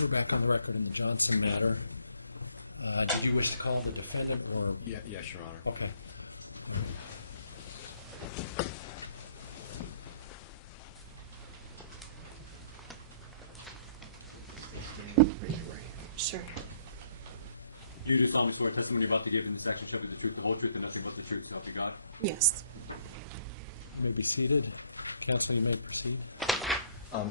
We're back on the record in the Johnson matter. Do you wish to call the defendant or? Yes, Your Honor. Okay. Sure. Do you do solemnly swear testimony about to give in this action shall be the truth, the whole truth, and nothing but the truth, so help you God? Yes. You may be seated. Counsel, you may proceed.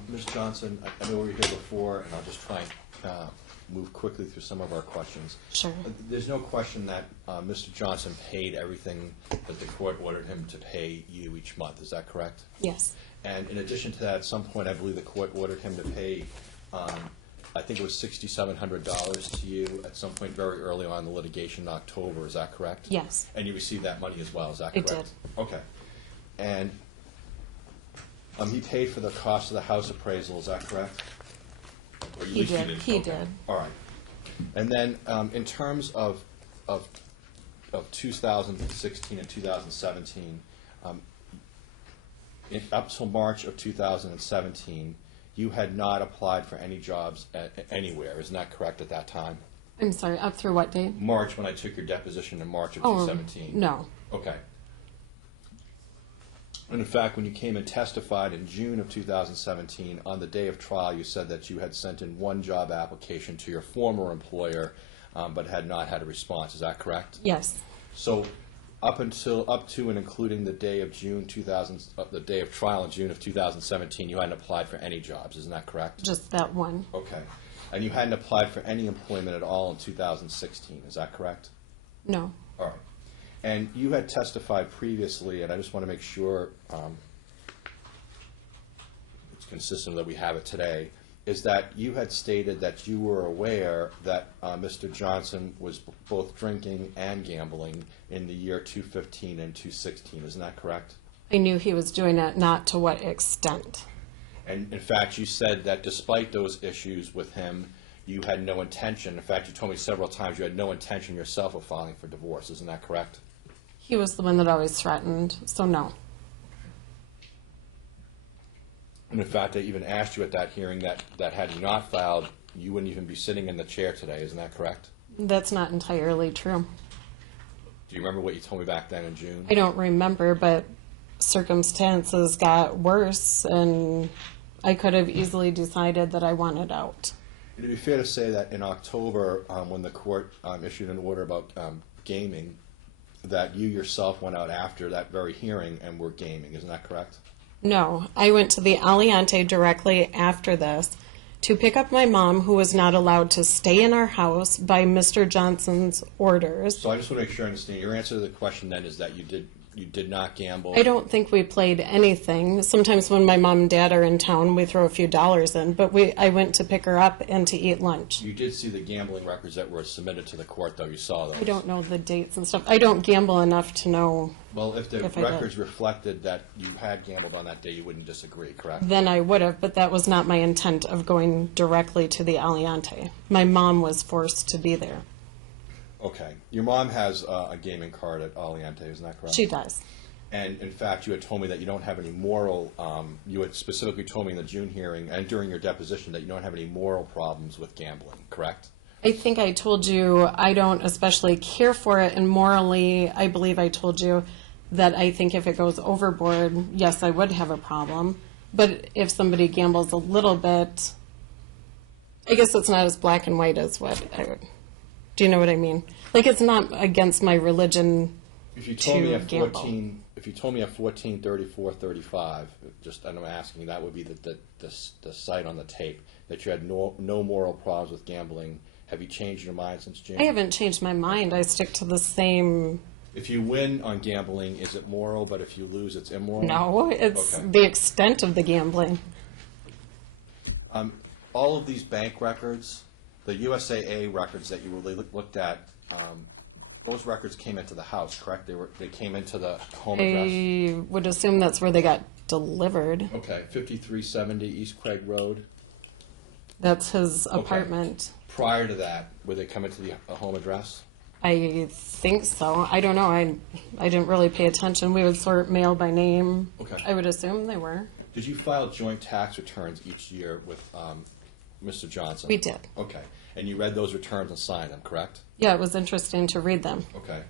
Ms. Johnson, I know we were here before, and I'll just try and move quickly through some of our questions. Sure. There's no question that Mr. Johnson paid everything that the court ordered him to pay you each month. Is that correct? Yes. And in addition to that, at some point, I believe the court ordered him to pay, I think it was $6,700 to you at some point very early on in the litigation in October. Is that correct? Yes. And you received that money as well. Is that I correct? did. Okay. And he paid for the cost of the house appraisal. Is that correct? Or He did. He Okay. did. All right. And then in terms of 2016 and 2017, up till March of 2017, you had not applied for any jobs anywhere. Isn't that correct at that time? I'm sorry, up through what date? March, when I took your deposition in March of Oh, 2017. no. Okay. And in fact, when you came and testified in June of 2017, on the day of trial, you said that you had sent in one job application to your former employer, but had not had a response. Is that correct? Yes. So, up to and including the day of the day of trial in June of 2017, you hadn't applied for any jobs. Isn't that correct? Just that one. Okay. And you hadn't applied for any employment at all in 2016. Is that correct? No. All right. And you had testified previously, and I just want to make sure it's consistent that we have it today, is that you had stated that you were aware that Mr. Johnson was both drinking and gambling in the year 2015 and 2016. Isn't that correct? I knew he was doing it, not to what extent. And in fact, you said that despite those issues with him, you had no intention. In fact, you told me several times you had no intention yourself of filing for divorce. Isn't that correct? He was the one that always threatened, so no. And in fact, I even asked you at that hearing that had you not filed, you wouldn't even be sitting in the chair today. Isn't that correct? That's not entirely true. Do you remember what you told me back then in June? I don't remember, but circumstances got worse, and I could have easily decided that I wanted out. It'd be fair to say that in October, when the court issued an order about gaming, that you yourself went out after that very hearing and were gaming. Isn't that correct? No, I went to the Aliante directly after this to pick up my mom, who was not allowed to stay in our house by Mr. Johnson's orders. So I just want to make sure I understand. Your answer to the question then is that you did not gamble. I don't think we played anything. Sometimes when my mom and dad are in town, we throw a few dollars in, but I went to pick her up and to eat lunch. You did see the gambling records that were submitted to the court, though. You saw those. I don't know the dates and stuff. I don't gamble enough to know. Well, if the If I records did. reflected that you had gambled on that day, you wouldn't disagree, correct? Then I would have, but that was not my intent of going directly to the Aliante. My mom was forced to be there. Okay. Your mom has a gaming card at Aliante, isn't that correct? She does. And in fact, you had told me that you don't have any moral, you had specifically told me in the June hearing and during your deposition that you don't have any moral problems with gambling, correct? I think I told you I don't especially care for it, and morally, I believe I told you that I think if it goes overboard, yes, I would have a problem. But if somebody gambles a little bit, I guess it's not as black and white as what I would. Do you know what I mean? Like, it's not against my religion. If you told me at gamble. 14, if you told me at 14, 34, 35, just and I'm asking, that would be the site on the tape that you had no moral problems with gambling. Have you changed your mind since June? I haven't changed my mind. I stick to the same. If you win on gambling, is it moral? But if you lose, it's immoral? No, it's Okay. the extent of the gambling. All of these bank records, the USAA records that you looked at, those records came into the house, correct? They came into the home address? I would assume that's where they got delivered. Okay, 5370 East Craig Road. That's his apartment. Prior to that, would they come into the home address? I think so. I don't know. I didn't really pay attention. We would sort mail by name. Okay. I would assume they were. Did you file joint tax returns each year with Mr. Johnson? We did. Okay. And you read those returns and signed them, correct? Yeah, it was interesting to read them. Okay.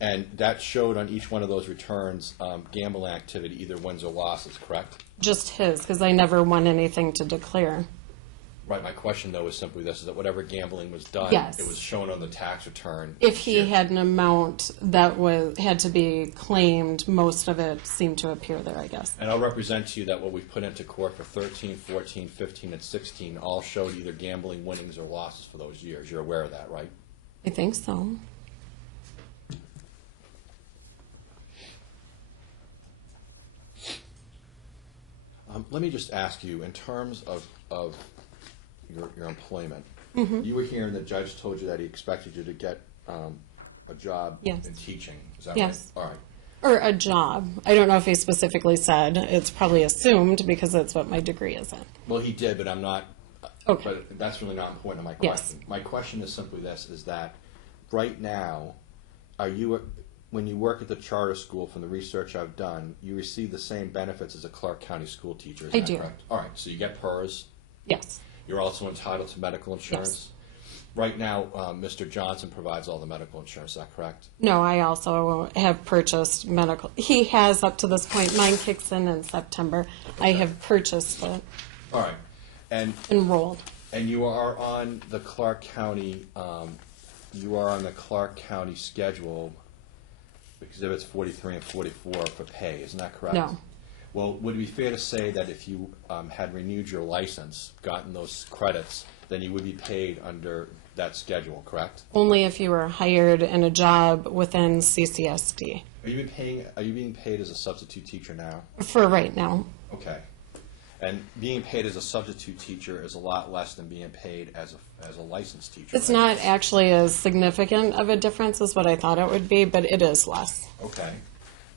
And that showed on each one of those returns gambling activity, either wins or losses, correct? Just his, because I never won anything to declare. Right. My question, though, is simply this, is that whatever gambling was done, Yes. it was shown on the tax return. If he had an amount that had to be claimed, most of it seemed to appear there, I guess. And I'll represent to you that what we put into court for 13, 14, 15, and 16 all showed either gambling winnings or losses for those years. You're aware of that, right? I think so. Let me just ask you, in terms of your employment, Mm-hmm. you were hearing the judge told you that he expected you to get a job Yes. in teaching. Is that Yes. right? All right. Or a job. I don't know if he specifically said. It's probably assumed because that's what my degree is in. Well, he did, but I'm not. Okay. But that's really not important to my Yes. question. My question is simply this: is that right now, are you, when you work at the charter school, from the research I've done, you receive the same benefits as a Clark County school teacher? Is I that do. correct? All right. So you get PERS. Yes. You're also entitled to medical insurance. Right now, Mr. Johnson provides all the medical insurance. Is that correct? No, I also have purchased medical. He has up to this point. Mine kicks in September. I have purchased it, All right. And enrolled. you are on the Clark County. You are on the Clark County schedule, exhibits 43 and 44 for pay. Isn't that correct? No. Well, would it be fair to say that if you had renewed your license, gotten those credits, then you would be paid under that schedule, correct? Only if you were hired in a job within CCSD. Are you being paid as a substitute teacher now? For right now. Okay. And being paid as a substitute teacher is a lot less than being paid as a licensed teacher. It's right? not actually as significant of a difference as what I thought it would be, but it is less. Okay.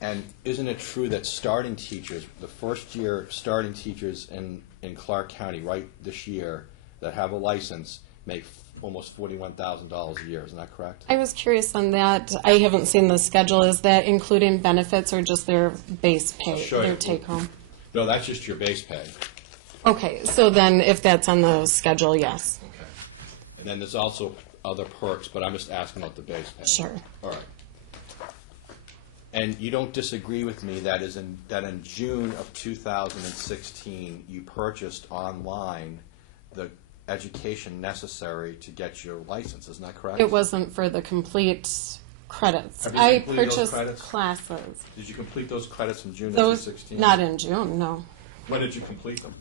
And isn't it true that starting teachers, the first year starting teachers in Clark County right this year that have a license make almost $41,000 a year? Isn't that correct? I was curious on that. I haven't seen the schedule. Is that including benefits or just their base pay, Sure. their take home? No, that's just your base pay. Okay, so then if that's on the schedule, yes. Okay. And then there's also other perks, but I'm just asking about the base pay. Sure. All right. And you don't disagree with me that in June of 2016, you purchased online the education necessary to get your license, isn't that correct? It wasn't for the complete credits. Have you I completed those purchased credits? classes. Did you complete those credits in June of Those, 2016? not in June, no. When did you complete them?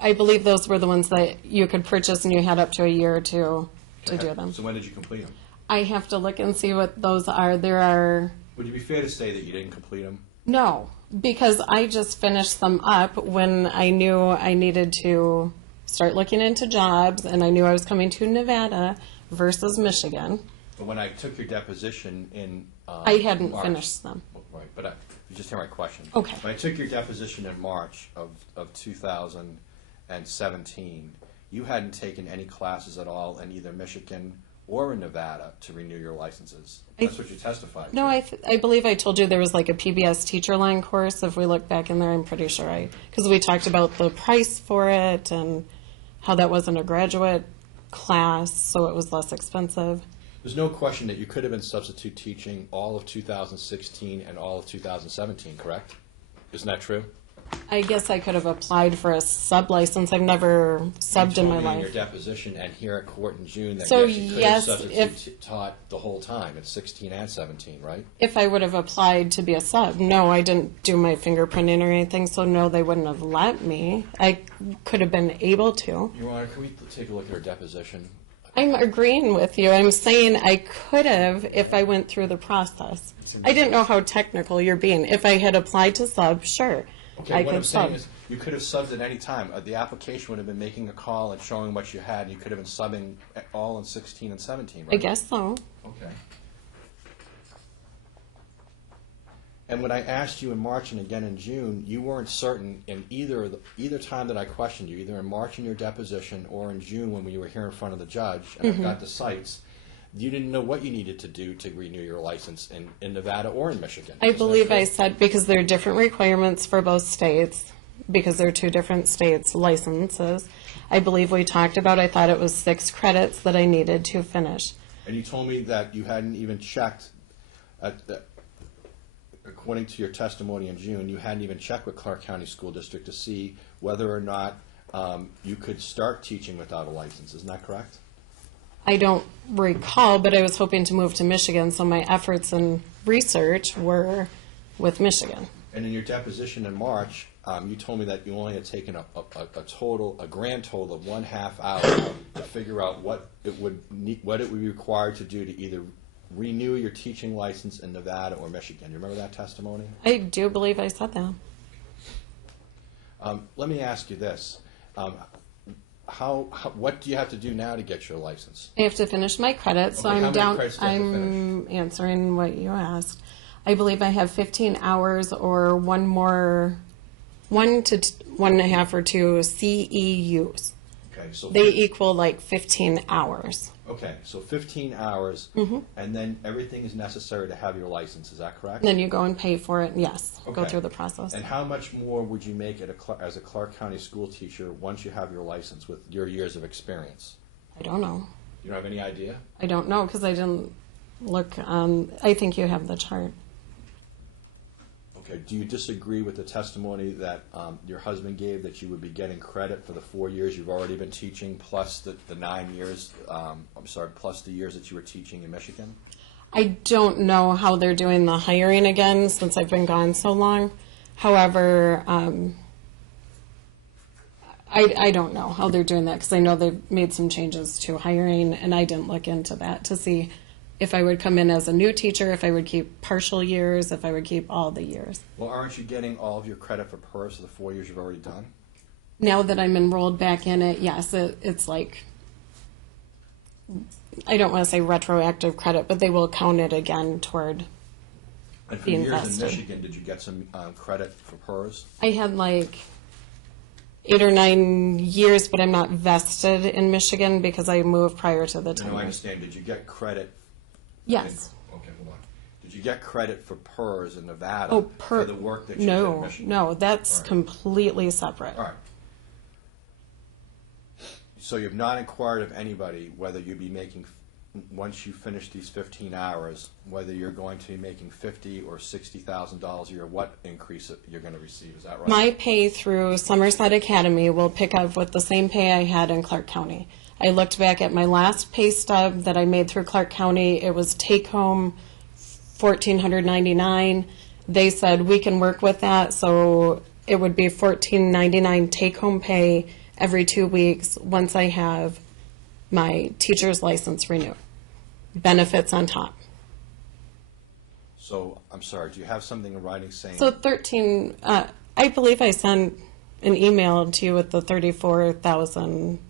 I believe those were the ones that you could purchase and you had up to a year or two to do them. So when did you complete them? I have to look and see what those are. There are, Would you be fair to say that you didn't complete them? no, because I just finished them up when I knew I needed to start looking into jobs and I knew I was coming to Nevada versus Michigan. But when I took your deposition in I hadn't March, finished them. Right, but you just hear my question. Okay. When I took your deposition in March of 2017, you hadn't taken any classes at all in either Michigan or in Nevada to renew your licenses. That's what you testified to. No, I believe I told you there was like a PBS teacher line course. If we look back in there, I'm pretty sure because we talked about the price for it and how that wasn't a graduate class, so it was less expensive. There's no question that you could have been substitute teaching all of 2016 and all of 2017, correct? Isn't that true? I guess I could have applied for a sub license. I've never subbed in my You told me in your life. deposition and here at court in June that So, yes, you could yes, have substitute taught the whole time at 16 and 17, right? If I would have applied to be a sub, no, I didn't do my fingerprinting or anything, so no, they wouldn't have let me. I could have been able to. Your Honor, can we take a look at her deposition? I'm agreeing with you. I'm saying I could have if I went through the process. I didn't know how technical you're being. If I had applied to sub, sure, Okay, I what I'm could saying sub. is you could have subbed at any time. The application would have been making a call and showing what you had. You could have been subbing all in 16 and 17, right? I guess so. Okay. And when I asked you in March and again in June, you weren't certain in either time that I questioned you, either in March in your deposition or in June when we were here in front of the judge, and Mm-hmm. I got the cites, you didn't know what you needed to do to renew your license in Nevada or in Michigan. I Isn't that believe true? I said because there are different requirements for both states. because they're two different states' licenses. I believe we talked about, I thought it was 6 credits that I needed to finish. And you told me that you hadn't even checked, according to your testimony in June, you hadn't even checked with Clark County School District to see whether or not you could start teaching without a license. Isn't that correct? I don't recall, but I was hoping to move to Michigan, so my efforts in research were with Michigan. And in your deposition in March, you told me that you only had taken a grand total of 1/2 hour to figure out what it would be required to do to either renew your teaching license in Nevada or Michigan. You remember that testimony? I do believe I said that. Let me ask you this. What do you have to do now to get your license? I have to finish my credits, so Okay, how I'm many down. credits do you have to I'm answering what you asked. I believe I have 15 hours or one to 1.5 or 2 CEUs. Okay, so They equal like 15 hours. okay, so 15 hours, Mm-hmm. and then everything is necessary to have your license. Is that correct? Then you go and pay for it, and yes, go Okay. through the process. And how much more would you make as a Clark County school teacher once you have your license with your years of experience? I don't know. You don't have any idea? I don't know because I didn't look. I think you have the chart. Okay, do you disagree with the testimony that your husband gave that you would be getting credit for the 4 years you've already been teaching plus the 9 years, plus the years that you were teaching in Michigan? I don't know how they're doing the hiring again since I've been gone so long. However, I don't know how they're doing that because I know they've made some changes to hiring, and I didn't look into that to see if I would come in as a new teacher, if I would keep partial years, if I would keep all the years. Well, aren't you getting all of your credit for PERS for the 4 years you've already done? Now that I'm enrolled back in it, yes, it's like, I don't want to say retroactive credit, but they will count it again toward. And for Being years in vested. Michigan, did you get some credit for PERS? I had like 8 or 9 years, but I'm not vested in Michigan because I moved prior to the 10 No, I years. understand. Did you get credit? Yes. Okay, hold on. Did you get credit for PERS in Nevada Oh, for the work that you did in no, Michigan? no, that's All right. completely separate. All right. So you've not inquired of anybody whether you'd be making, once you finish these 15 hours, whether you're going to be making $50,000 or $60,000 a year, what increase you're going to receive, is that right? My pay through Somerset Academy will pick up with the same pay I had in Clark County. I looked back at my last pay stub that I made through Clark County. It was take home $1,499. They said we can work with that, so it would be $1,499 take home pay every 2 weeks once I have my teacher's license renewed. Benefits on top. So, I'm sorry, do you have something in writing saying? So 13, I believe I sent an email to you with the 34,000.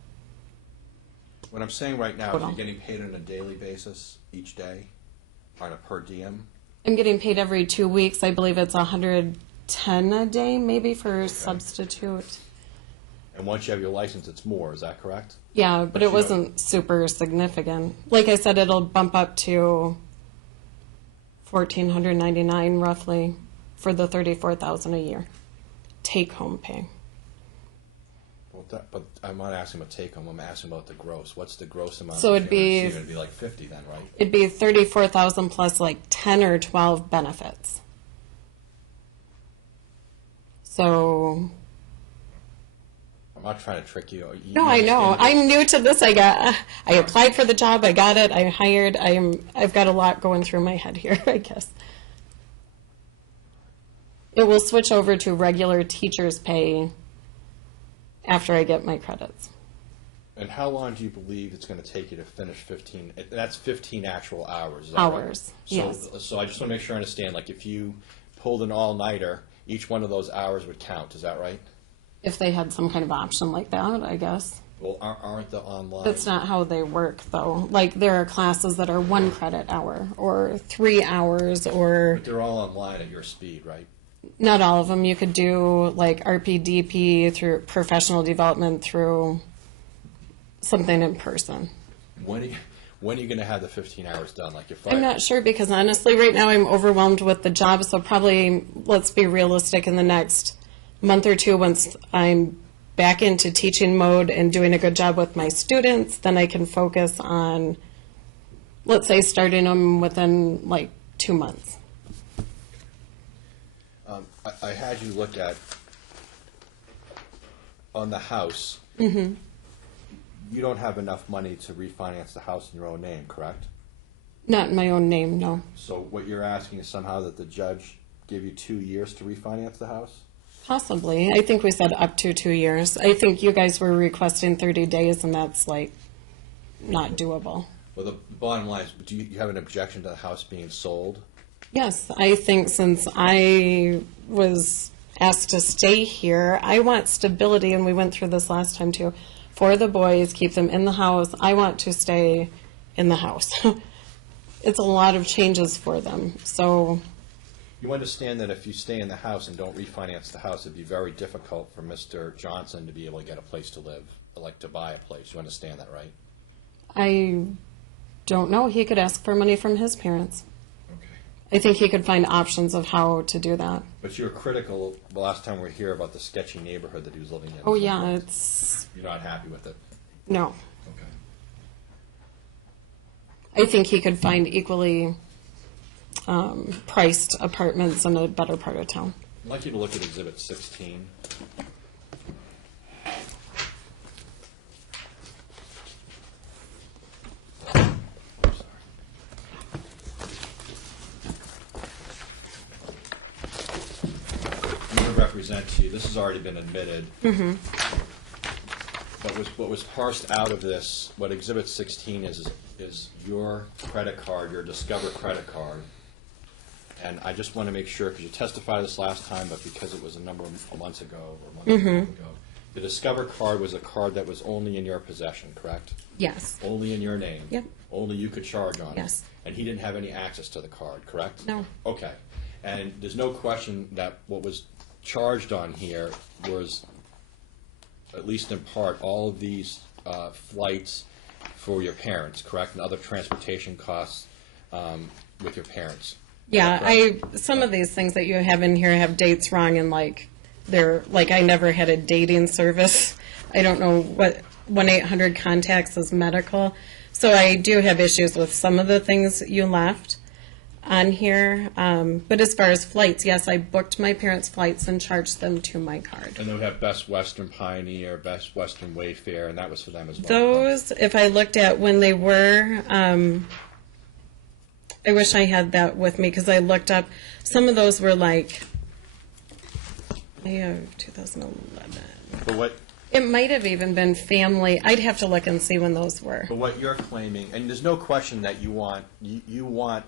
What I'm saying right now is Hold you're on. getting paid on a daily basis each day on a per diem? I'm getting paid every 2 weeks. I believe it's 110 a day, maybe for substitute. And once you have your license, it's more, is that correct? Yeah, But but you it don't- wasn't super significant. Like I said, it'll bump up to $1,499 roughly for the 34,000 a year take home pay. Well, but I'm not asking about take home, I'm asking about the gross. What's the gross amount? So that it'd you're gonna be- receive? It'd be like 50 then, right? It'd be 34,000 plus like 10 or 12 benefits. So I'm not trying to trick you. no, I know. understand I'm new to this. I applied for the job. I got it. I hired. I've got a lot going through my head here, I guess. It will switch over to regular teacher's pay after I get my credits. And how long do you believe it's going to take you to finish 15? That's 15 actual hours. Is that Hours, right? yes. So I just want to make sure I understand. Like if you pulled an all-nighter, each one of those hours would count. Is that right? If they had some kind of option like that, I guess. Well, aren't the online? That's not how they work, though. Like, there are classes that are 1 credit hour or 3 hours or But they're all online at your speed, right? not all of them. You could do, like, RPDP through professional development through something in person. When are you going to have the 15 hours done? Like if I'm not sure because, honestly, right now I'm overwhelmed with the job, so probably, let's be realistic, in the next month or two, once I'm back into teaching mode and doing a good job with my students, then I can focus on, let's say, starting them within like 2 months. I had you look at, on the house, Mm-hmm. you don't have enough money to refinance the house in your own name, correct? Not in my own name, no. So what you're asking is somehow that the judge give you 2 years to refinance the house? Possibly. I think we said up to 2 years. I think you guys were requesting 30 days, and that's like not doable. Well, the bottom line is, do you have an objection to the house being sold? Yes, I think since I was asked to stay here, I want stability, and we went through this last time too, for the boys, keep them in the house. I want to stay in the house. It's a lot of changes for them, so. You understand that if you stay in the house and don't refinance the house, it'd be very difficult for Mr. Johnson to be able to get a place to live, like to buy a place. You understand that, right? I don't know. He could ask for money from his parents. Okay. I think he could find options of how to do that. But you were critical the last time we were here about the sketchy neighborhood that he was living in. Oh, yeah, it's, You're not happy with it? no. Okay. I think he could find equally priced apartments in a better part of town. I'd like you to look at Exhibit 16. I'm going to represent to you, this has already been admitted. Mm-hmm. What was parsed out of this, what Exhibit 16 is your credit card, your Discover credit card. And I just want to make sure, because you testified this last time, but because it was a number of months ago, or a month and a half ago, the Discover card was a card that was only in your possession, correct? Yes. Only in your name? Yep. Only you could charge on it? Yes. And he didn't have any access to the card, correct? No. Okay. And there's no question that what was charged on here was, at least in part, all of these flights for your parents, correct? And other transportation costs with your parents? Yeah, some of these things that you have in here have dates wrong, and they're I never had a dating service. I don't know what 1-800 contacts as medical. So I do have issues with some of the things you left on here. But as far as flights, yes, I booked my parents' flights and charged them to my card. And they would have Best Western Pioneer, Best Western Wayfair, and that was for them as well. Those, if I looked at when they were, I wish I had that with me, because I looked up, some of those were I have 2011. But what It might have even been family. I'd have to look and see when those were. But what you're claiming, and there's no question that you want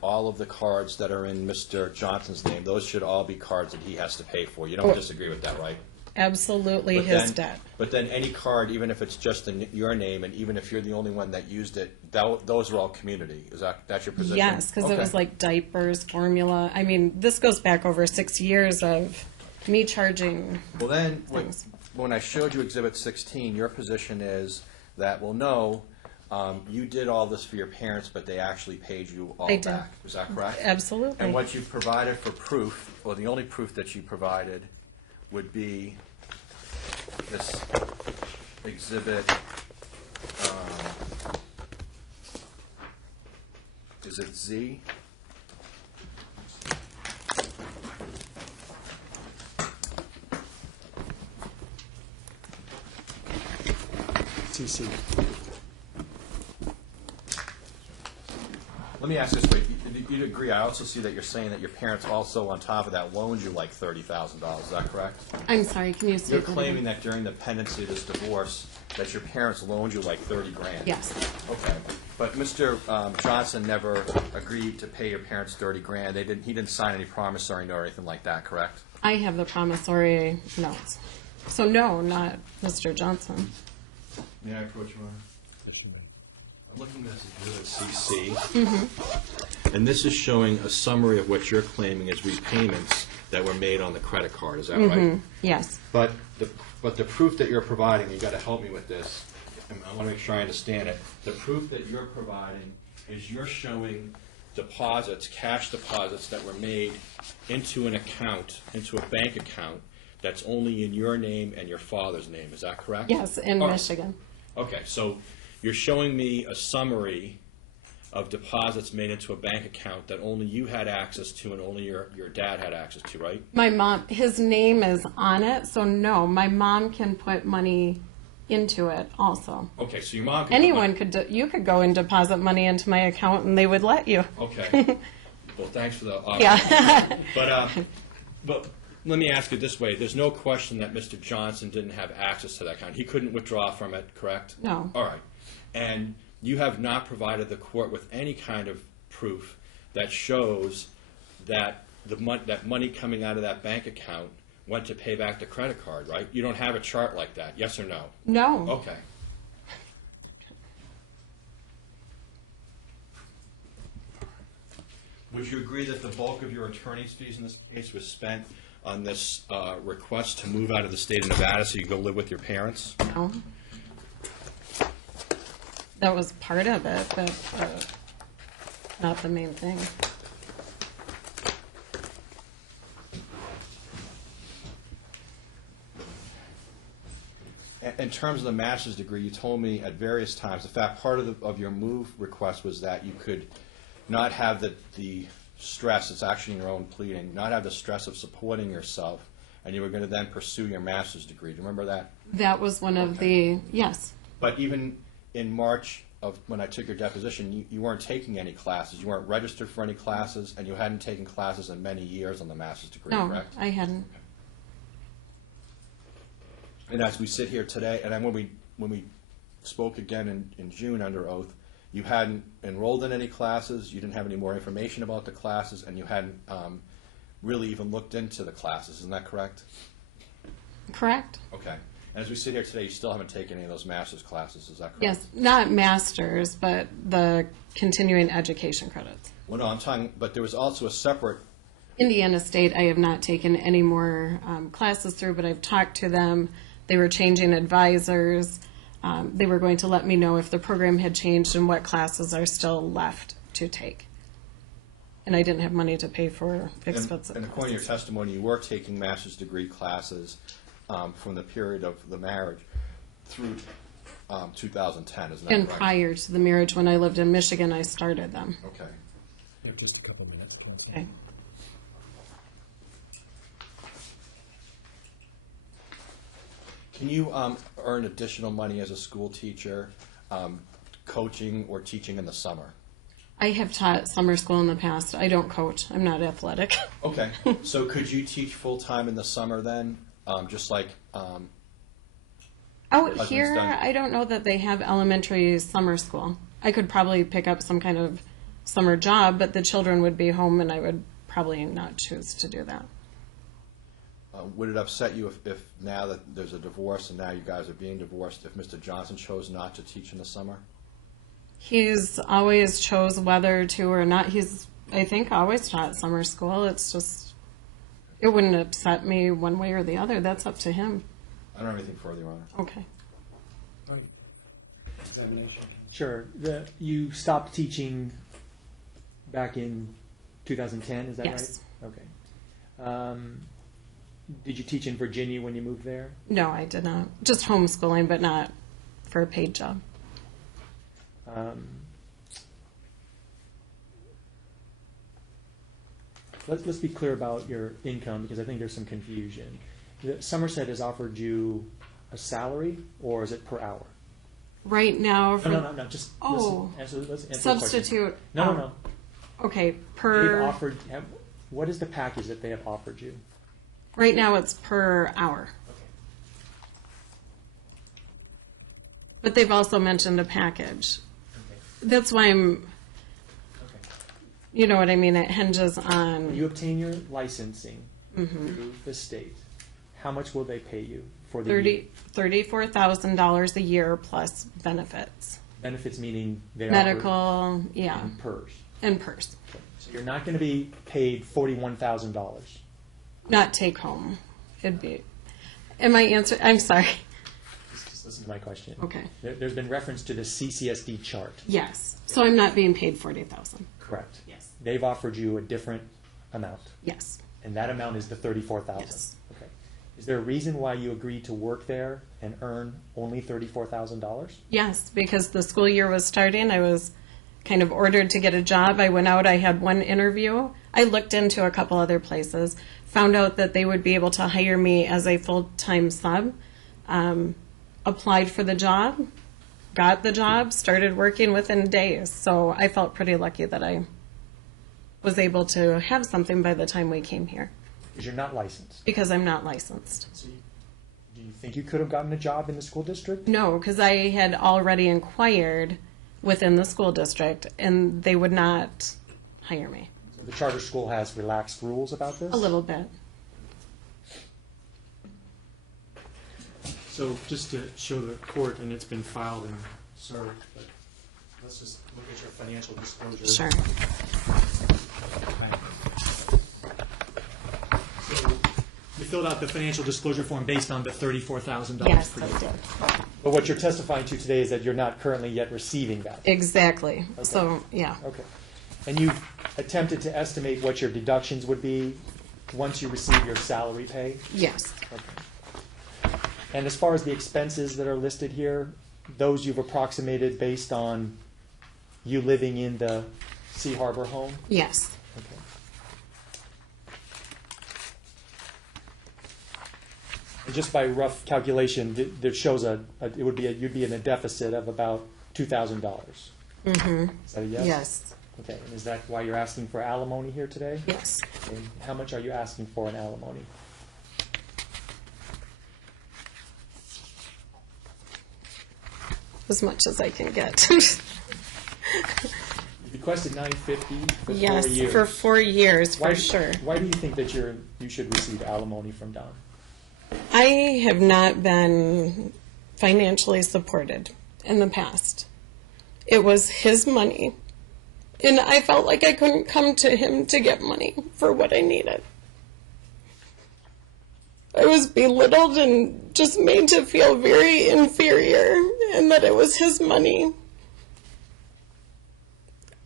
all of the cards that are in Mr. Johnson's name, those should all be cards that he has to pay for. You don't disagree with that, right? Absolutely his debt. But then any card, even if it's just in your name, and even if you're the only one that used it, those are all community. That's your position? Yes, because it Okay. was like diapers, formula. I mean, this goes back over 6 years of me charging. Well, then, things. when I showed you Exhibit 16, your position is that, well, no, you did all this for your parents, but they actually paid you all I did. back. Is that correct? Absolutely. And what you provided for proof, or the only proof that you provided, would be this exhibit, is it Z? CC. Let me ask this way, you'd agree, I also see that you're saying that your parents also, on top of that, loaned you like $30,000, is that correct? I'm sorry, can you say You're that again? claiming that during the pendency of this divorce, that your parents loaned you like 30 grand? Yes. Okay, but Mr. Johnson never agreed to pay your parents 30 grand, he didn't sign any promissory note or anything like that, correct? I have the promissory notes. So no, not Mr. Johnson. May I approach you, Ron? Yes, you may. I'm looking at this CC, and this is showing a summary of what you're claiming as repayments that were made on the credit card, is that right? Yes. But the proof that you're providing, you got to help me with this, and I want to make sure I understand it. The proof that you're providing is you're showing deposits, cash deposits that were made into an account, into a bank account, that's only in your name and your father's name. Is that correct? Yes, in All right. Michigan. Okay, so you're showing me a summary of deposits made into a bank account that only you had access to and only your dad had access to, right? My mom, his name is on it, so no, my mom can put money into it also. Okay, so your mom could Anyone could, you could go and deposit money into my account and they would let you. Okay. Well, thanks for the offer. Yeah. But let me ask you this way. There's no question that Mr. Johnson didn't have access to that account. He couldn't withdraw from it, correct? No. All right. And you have not provided the court with any kind of proof that shows that that money coming out of that bank account went to pay back the credit card, right? You don't have a chart like that, yes or no? No. Okay. Would you agree that the bulk of your attorney's fees in this case was spent on this request to move out of the state of Nevada so you go live with your parents? No. That was part of it, but not the main thing. In terms of the master's degree, you told me at various times, in fact, part of your move request was that you could not have the stress, it's actually in your own pleading, not have the stress of supporting yourself, and you were going to then pursue your master's degree. Do you remember that? That was one of the, yes. But even in March of when I took your deposition, you weren't taking any classes. You weren't registered for any classes, and you hadn't taken classes in many years on the master's degree, No, correct? I hadn't. And as we sit here today, and then when we spoke again in June under oath, you hadn't enrolled in any classes, you didn't have any more information about the classes, and you hadn't really even looked into the classes. Isn't that correct? Correct? Okay. And as we sit here today, you still haven't taken any of those master's classes. Is that correct? Yes, not masters, but the continuing education credits. Well, no, I'm talking, but there was also a separate. Indiana State, I have not taken any more classes through, but I've talked to them. They were changing advisors. They were going to let me know if the program had changed and what classes are still left to take. And I didn't have money to pay for expensive And according to your testimony, you were taking master's degree classes from the period of the marriage through 2010, isn't that And correct? prior to the marriage, when I lived in Michigan, I started them. Okay. You have just a couple minutes, Council. Okay. Can you earn additional money as a school teacher, coaching or teaching in the summer? I have taught summer school in the past. I don't coach. I'm not athletic. Okay. So could you teach full-time in the summer then, just like Out Husband's here, done. I don't know that they have elementary summer school. I could probably pick up some kind of summer job, but the children would be home and I would probably not choose to do that. would it upset you if now that there's a divorce and now you guys are being divorced, if Mr. Johnson chose not to teach in the summer? He's always chose whether to or not. He's, I think, always taught summer school. It's just, it wouldn't upset me one way or the other. That's up to him. I don't have anything further, Your Honor. Okay. Examination. Sure. You stopped teaching back in 2010, is that Yes. right? Okay. Did you teach in Virginia when you moved there? No, I did not. Just homeschooling, but not for a paid job. Let's be clear about your income because I think there's some confusion. Somerset has offered you a salary, or is it per hour? Right now, for No. Just Oh. let's answer the substitute. question. No. Okay, They've per. offered. What is the package that they have offered you? Right now, it's per hour. But they've also mentioned a package. That's why I'm. You know what I mean? It hinges on. When you obtain your licensing through the state, how much will they pay you for the year? $34,000 a year plus benefits, Benefits meaning they medical, offer yeah, and PERS. and purse. So you're not going to be paid $41,000. Not take home. It'd be. Am I answering? I'm sorry. Just listen to my question. Okay. There's been reference to the CCSD chart. Yes. So I'm not being paid $40,000. Correct. Yes. They've offered you a different amount, Yes. and that amount is the $34,000. Yes. Okay. Is there a reason why you agreed to work there and earn only $34,000? Yes, because the school year was starting. I was kind of ordered to get a job. I went out, I had one interview. I looked into a couple other places, found out that they would be able to hire me as a full-time sub, applied for the job, got the job, started working within days. So I felt pretty lucky that I was able to have something by the time we came here. Because you're not licensed. Because I'm not licensed. So do you think you could have gotten a job in the school district? No, because I had already inquired within the school district, and they would not hire me. So the charter school has relaxed rules about this? A little bit. So just to show the court, and it's been filed and served, but let's just look at your financial disclosure. Sure. So you filled out the financial disclosure form based on the $34,000 Yes, per I year. did. But what you're testifying to today is that you're not currently yet receiving that. Exactly. So, yeah. Okay. And you attempted to estimate what your deductions would be once you receive your salary pay? Yes. Okay. And as far as the expenses that are listed here, those you've approximated based on you living in the Sea Harbor home? Yes. Okay. And just by rough calculation, that shows you'd be in a deficit of about $2,000. Mm-hmm. Is that a yes? Yes. Okay. And is that why you're asking for alimony here today? Yes. And how much are you asking for in alimony? As much as I can get. You requested $950 for Yes, 4 years. for 4 years, for Why- sure. Why do you think that you should receive alimony from Don? I have not been financially supported in the past. It was his money, and I felt like I couldn't come to him to get money for what I needed. I was belittled and just made to feel very inferior, and that it was his money.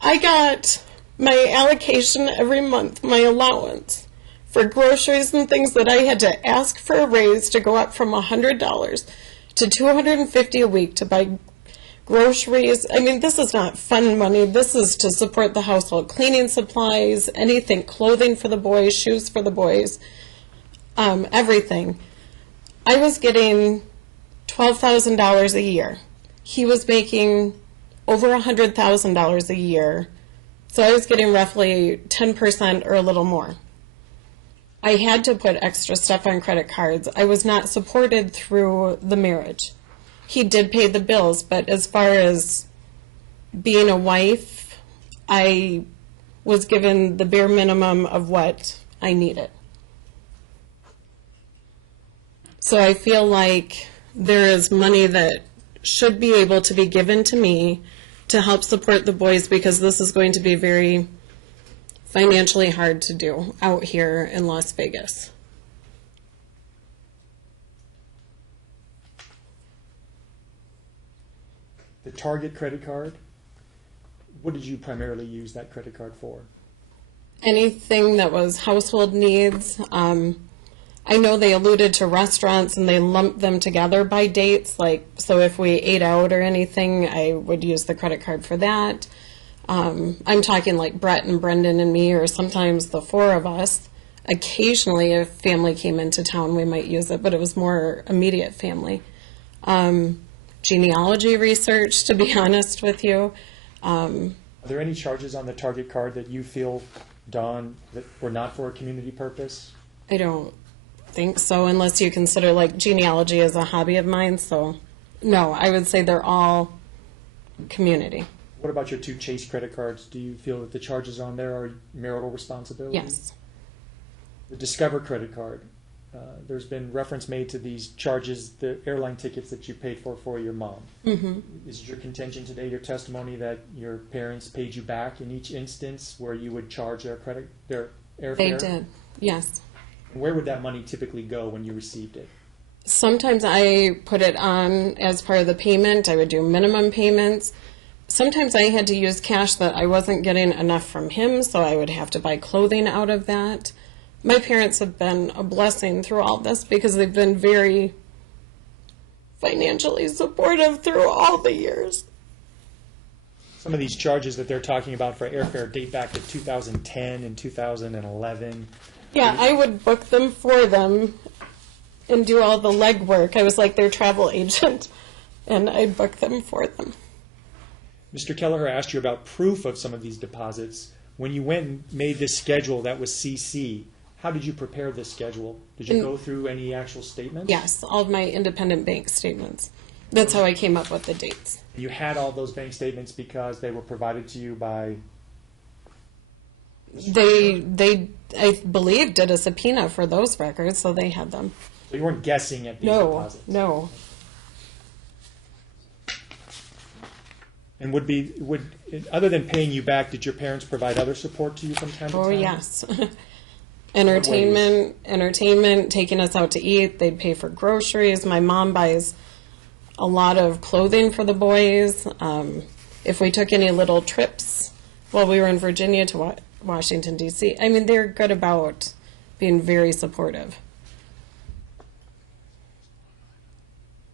I got my allocation every month, my allowance, for groceries and things that I had to ask for a raise to go up from $100 to $250 a week to buy groceries. I mean, this is not fun money. This is to support the household, cleaning supplies, anything, clothing for the boys, shoes for the boys, everything. I was getting $12,000 a year. He was making over $100,000 a year. So I was getting roughly 10% or a little more. I had to put extra stuff on credit cards. I was not supported through the marriage. He did pay the bills, but as far as being a wife, I was given the bare minimum of what I needed. So I feel like there is money that should be able to be given to me to help support the boys, because this is going to be very financially hard to do out here in Las Vegas. The Target credit card, what did you primarily use that credit card for? Anything that was household needs. I know they alluded to restaurants and they lumped them together by dates. Like, so if we ate out or anything, I would use the credit card for that. I'm talking like Brett and Brendan and me, or sometimes the four of us. Occasionally, if family came into town, we might use it, but it was more immediate family. Genealogy research, to be honest with you. Are there any charges on the Target card that you feel, Dawn, that were not for a community purpose? I don't think so, unless you consider like genealogy as a hobby of mine. So, no, I would say they're all community. What about your two Chase credit cards? Do you feel that the charges on there are marital responsibility? Yes. The Discover credit card, there's been reference made to these charges, the airline tickets that you paid for your mom. Mm-hmm. Is it your contention today, your testimony, that your parents paid you back in each instance where you would charge their airfare? They did, yes. And where would that money typically go when you received it? Sometimes I put it on as part of the payment. I would do minimum payments. Sometimes I had to use cash that I wasn't getting enough from him, so I would have to buy clothing out of that. My parents have been a blessing through all this because they've been very financially supportive through all the years. Some of these charges that they're talking about for airfare date back to 2010 and 2011. Yeah, I would book them for them and do all the legwork. I was like their travel agent, and I'd book them for them. Mr. Kelleher asked you about proof of some of these deposits. When you went and made this schedule that was CC, how did you prepare this schedule? Did you go through any actual statements? Yes, all of my independent bank statements. That's how I came up with the dates. You had all those bank statements because they were provided to you by... They I believe, did a subpoena for those records, so they had them. So you weren't guessing at these No, deposits? no. And other than paying you back, did your parents provide other support to you from time to time? Oh, yes. Entertainment, taking us out to eat. They'd pay for groceries. My mom buys a lot of clothing for the boys. If we took any little trips while we were in Virginia to Washington, D.C., I mean, they're good about being very supportive.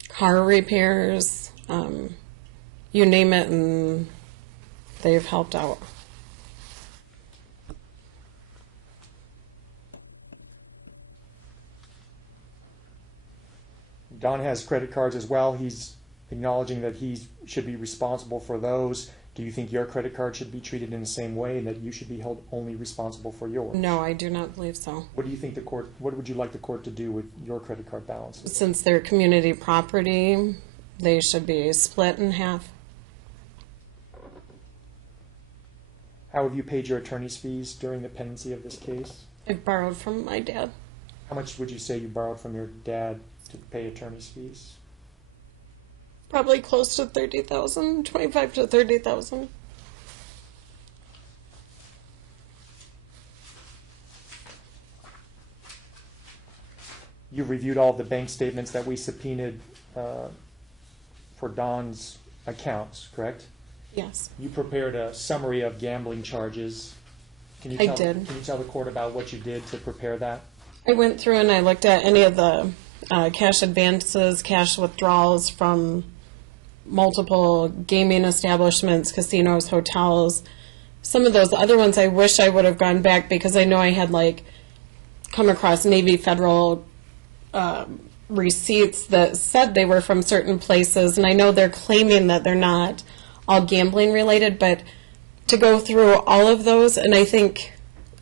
Car repairs, you name it, and they've helped out. Don has credit cards as well. He's acknowledging that he should be responsible for those. Do you think your credit card should be treated in the same way and that you should be held only responsible for yours? No, I do not believe so. What do you think what would you like the court to do with your credit card balances? Since they're community property, they should be split in half. How have you paid your attorney's fees during the pendency of this case? I borrowed from my dad. How much would you say you borrowed from your dad to pay attorney's fees? Probably close to 30,000, 25 to 30,000. You've reviewed all the bank statements that we subpoenaed for Don's accounts, correct? Yes. You prepared a summary of gambling charges. Can I did. Can you tell the court about what you did to prepare that? I went through and I looked at any of the cash advances, cash withdrawals from multiple gaming establishments, casinos, hotels. Some of those other ones I wish I would have gone back because I know I had come across Navy Federal receipts that said they were from certain places, and I know they're claiming that they're not all gambling related, but to go through all of those, and I think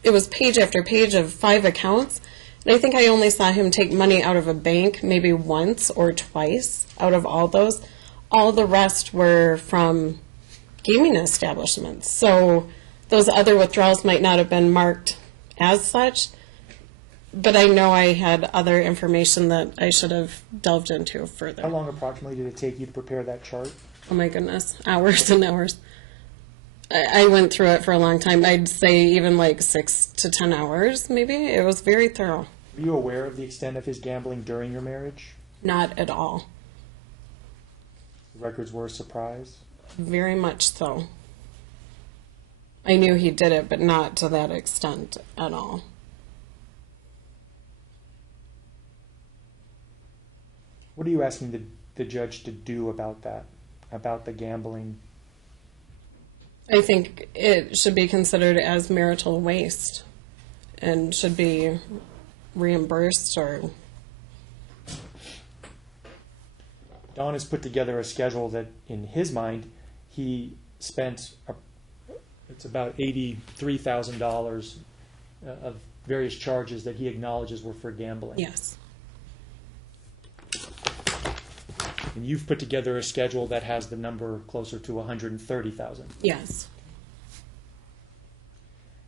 it was page after page of 5 accounts, and I think I only saw him take money out of a bank maybe once or twice out of all those. All the rest were from gaming establishments. So those other withdrawals might not have been marked as such, but I know I had other information that I should have delved into further. How long approximately did it take you to prepare that chart? Oh my goodness, hours and hours. I went through it for a long time. I'd say even 6 to 10 hours, maybe. It was very thorough. Were you aware of the extent of his gambling during your marriage? Not at all. The records were a surprise? Very much so. I knew he did it, but not to that extent at all. What are you asking the judge to do about that, about the gambling? I think it should be considered as marital waste and should be reimbursed or... Don has put together a schedule that, in his mind, he spent, it's about $83,000 of various charges that he acknowledges were for gambling. Yes. And you've put together a schedule that has the number closer to $130,000. Yes.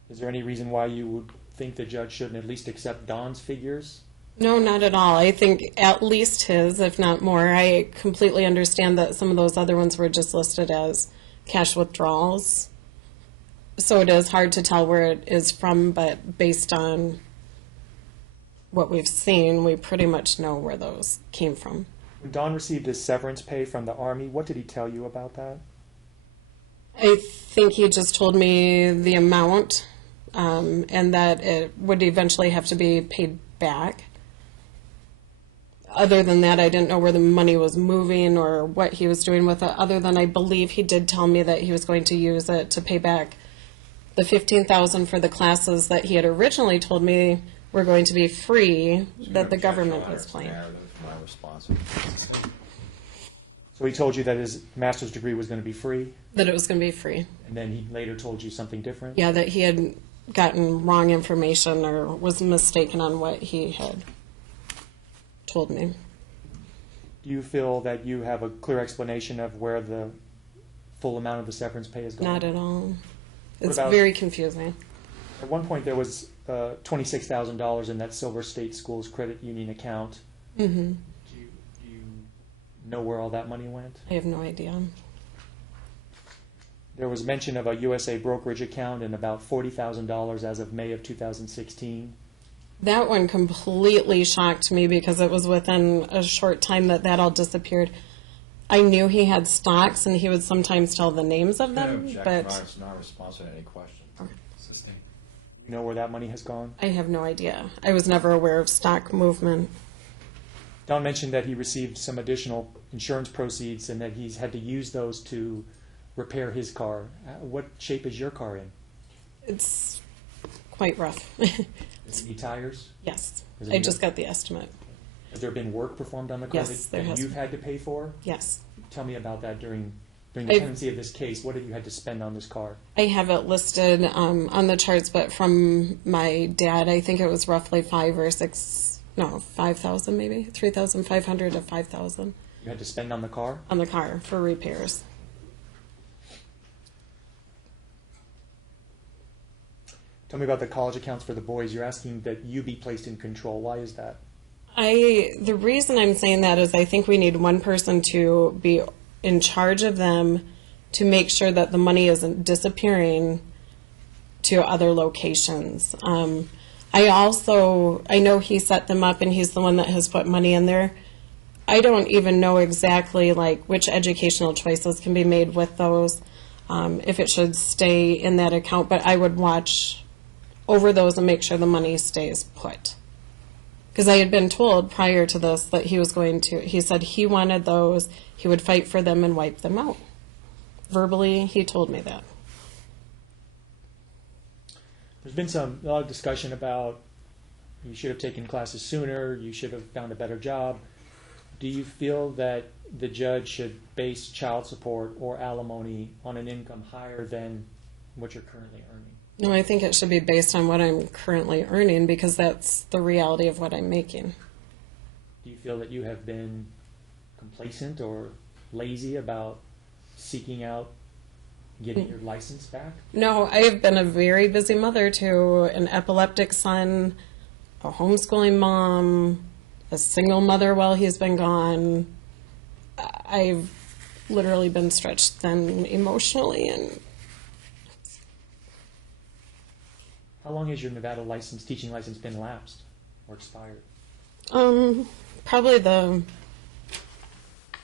Is there any reason why you would think the judge shouldn't at least accept Don's figures? No, not at all. I think at least his, if not more. I completely understand that some of those other ones were just listed as cash withdrawals. So it is hard to tell where it is from, but based on what we've seen, we pretty much know where those came from. When Don received his severance pay from the Army, what did he tell you about that? I think he just told me the amount. and that it would eventually have to be paid back. Other than that, I didn't know where the money was moving or what he was doing with it, other than I believe he did tell me that he was going to use it to pay back the $15,000 for the classes that he had originally told me were going to be free, that the government was paying. My response. So he told you that his master's degree was going to be free, That it was going to be free. and then he later told you something different? Yeah, that he had gotten wrong information or was mistaken on what he had told me. Do you feel that you have a clear explanation of where the full amount of the severance pay is going? Not at all. It's about- very confusing. At one point, there was $26,000 in that Silver State Schools Credit Union account. Mm-hmm. Do you know where all that money went? I have no idea. There was mention of a USA brokerage account and about $40,000 as of May of 2016. That one completely shocked me because it was within a short time that all disappeared. I knew he had stocks and he would sometimes tell the names of them, but It's not responsive to any question. Sustained. You know where that money has gone? I have no idea. I was never aware of stock movement. Don mentioned that he received some additional insurance proceeds and that he's had to use those to repair his car. What shape is your car in? It's quite rough. Does it need tires? Yes. Is it I need- just got the estimate. Has there been work performed on the car Yes, there that has you've been. had to pay for? Yes. Tell me about that during the I've- pendency of this case. What have you had to spend on this car? I have it listed on the charts, but from my dad, I think it was roughly 5,000 maybe, 3,500 to 5,000 You had to spend on the car? on the car for repairs. Tell me about the college accounts for the boys. You're asking that you be placed in control. Why is that? The reason I'm saying that is I think we need one person to be in charge of them to make sure that the money isn't disappearing to other locations. I know he set them up and he's the one that has put money in there. I don't even know exactly like which educational choices can be made with those, if it should stay in that account, but I would watch over those and make sure the money stays put. Because I had been told prior to this that he said he wanted those, he would fight for them and wipe them out. Verbally, he told me that. There's been a lot of discussion about you should have taken classes sooner, you should have found a better job. Do you feel that the judge should base child support or alimony on an income higher than what you're currently earning? No, I think it should be based on what I'm currently earning because that's the reality of what I'm making. Do you feel that you have been complacent or lazy about seeking out getting your license back? No, I have been a very busy mother to an epileptic son, a homeschooling mom, a single mother while he's been gone. I've literally been stretched thin emotionally. And How long has your Nevada teaching license been lapsed or expired? probably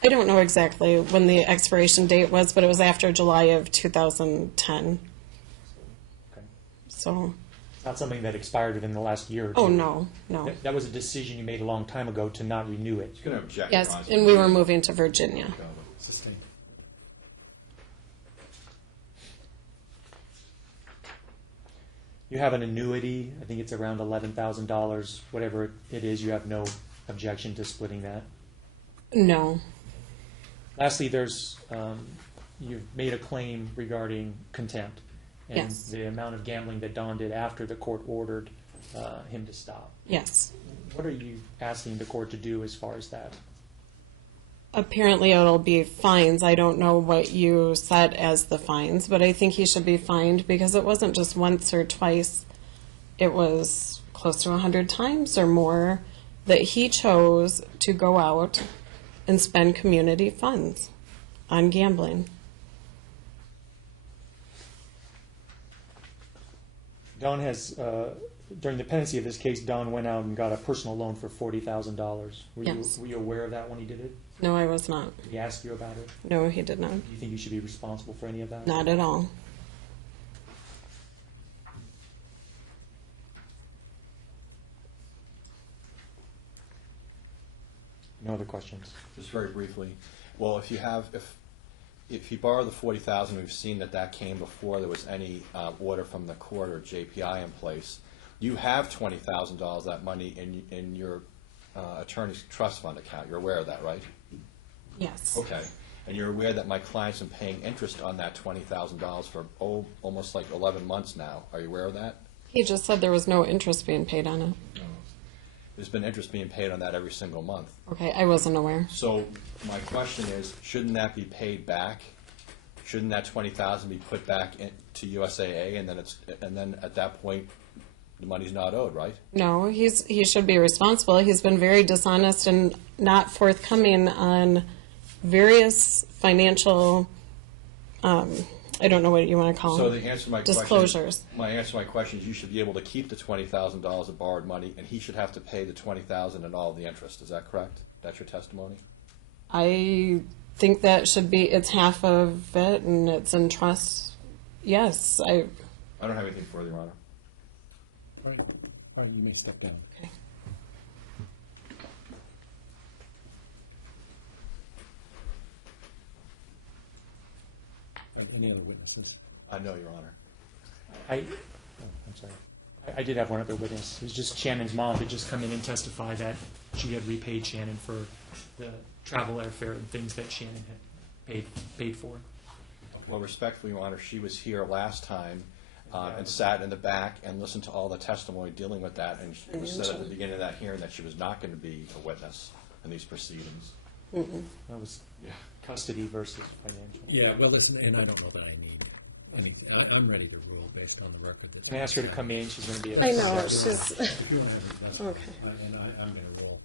I don't know exactly when the expiration date was, but it was after July of 2010. Okay. So, It's not something that expired within the last year or two. oh no. That was a decision you made a long time ago to not renew it. You can object. Yes, Ron. and we were moving to Virginia. Sustained. You have an annuity, I think it's around $11,000, whatever it is, you have no objection to splitting that. No. Lastly, you've made a claim regarding contempt and Yes. the amount of gambling that Don did after the court ordered him to stop. Yes. What are you asking the court to do as far as that? Apparently it'll be fines. I don't know what you set as the fines, but I think he should be fined because it wasn't just once or twice. It was close to 100 times or more that he chose to go out and spend community funds on gambling. Don has, during the pendency of this case, Don went out and got a personal loan for $40,000. Yes. Were you aware of that when he did it? No, I was not. Did he ask you about it? No, he did not. Do you think you should be responsible for any of that? Not at all. No other questions? Just very briefly, well, if you borrow the 40,000, we've seen that came before there was any order from the court or JPI in place. You have $20,000 that money in your attorney's trust fund account. You're aware of that, right? Yes. Okay. And you're aware that my client's been paying interest on that $20,000 for almost like 11 months now. Are you aware of that? He just said there was no interest being paid on it. There's been interest being paid on that every single month. Okay, I wasn't aware. So my question is, shouldn't that be paid back? Shouldn't that 20,000 be put back to USAA, and then at that point the money's not owed, right? No, he should be responsible. He's been very dishonest and not forthcoming on various financial, I don't know what you want to call So them. the answer to my Disclosures. answer to my question is, you should be able to keep the $20,000 of borrowed money, and he should have to pay the $20,000 and all of the interest. Is that correct? That's your testimony? I think that should be, it's half of it and it's in trust. Yes, I don't have anything further, Your Honor. All right, you may step down. okay. Any other witnesses? No, Your Honor. I'm sorry. I did have one other witness. It was just Shannon's mom had just come in and testified that she had repaid Shannon for the travel airfare and things that Shannon had paid for. Well, respectfully, Your Honor, she was here last time and sat in the back and listened to all the testimony dealing with that, and it was said at the beginning of that hearing that she was not going to be a witness in these proceedings. That was custody versus financial. Yeah, well, listen, and I don't know that I need anything. I'm ready to rule based on the record that's. Can I ask her to come in? She's going to be. I know, she's, If you don't have any questions, okay. and I'm going to rule.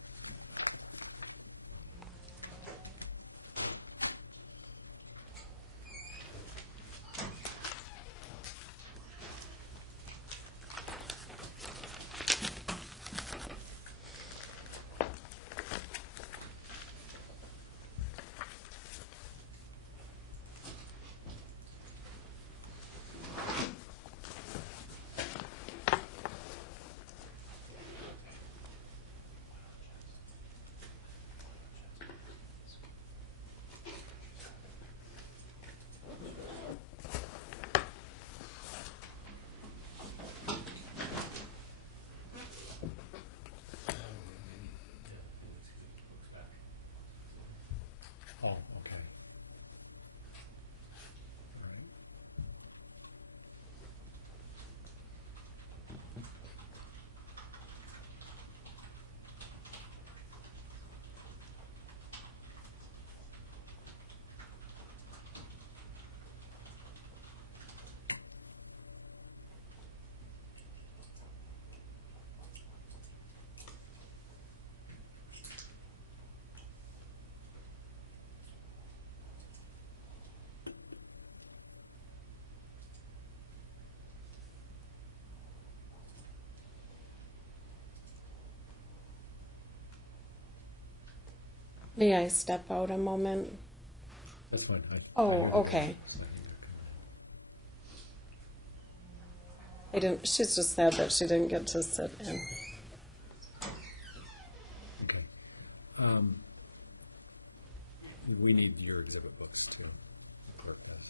Oh, okay. All right. May I step out a moment? That's fine. Oh, okay. She's just sad that she didn't get to sit in. Okay. We need your exhibit books too. The clerk does.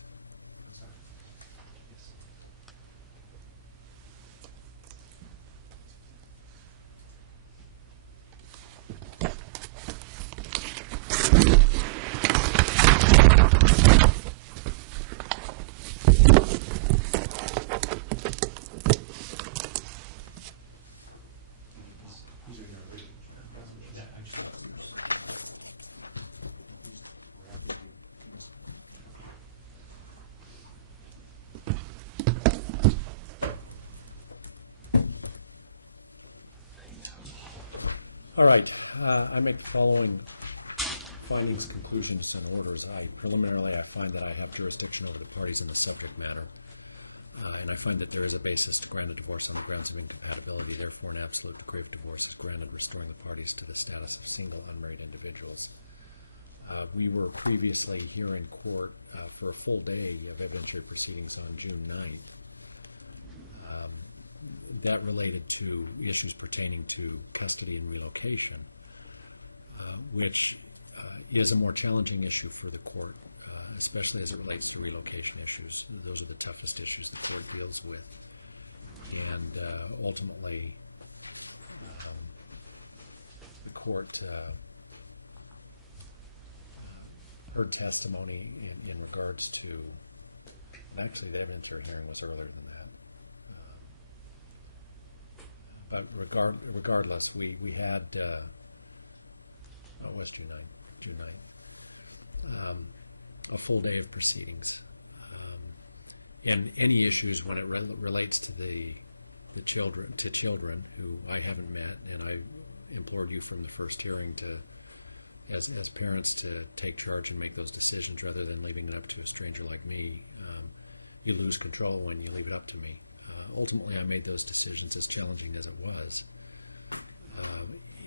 All right, I make the following findings, conclusions, and orders. Preliminarily, I find that I have jurisdiction over the parties in the subject matter, and I find that there is a basis to grant a divorce on the grounds of incompatibility. Therefore, an absolute decree of divorce is granted, restoring the parties to the status of single, unmarried individuals. We were previously here in court for a full day of evidentiary proceedings on June 9th. That related to issues pertaining to custody and relocation. which is a more challenging issue for the court, especially as it relates to relocation issues. Those are the toughest issues the court deals with. And ultimately, the court heard testimony in regards to, actually the evidentiary hearing was earlier than that. But regardless, we had, it was June 9th, a full day of proceedings. And any issues when it relates to the children who I haven't met, and I implored you from the first hearing to, as parents, to take charge and make those decisions rather than leaving it up to a stranger like me. You lose control when you leave it up to me. Ultimately, I made those decisions, as challenging as it was.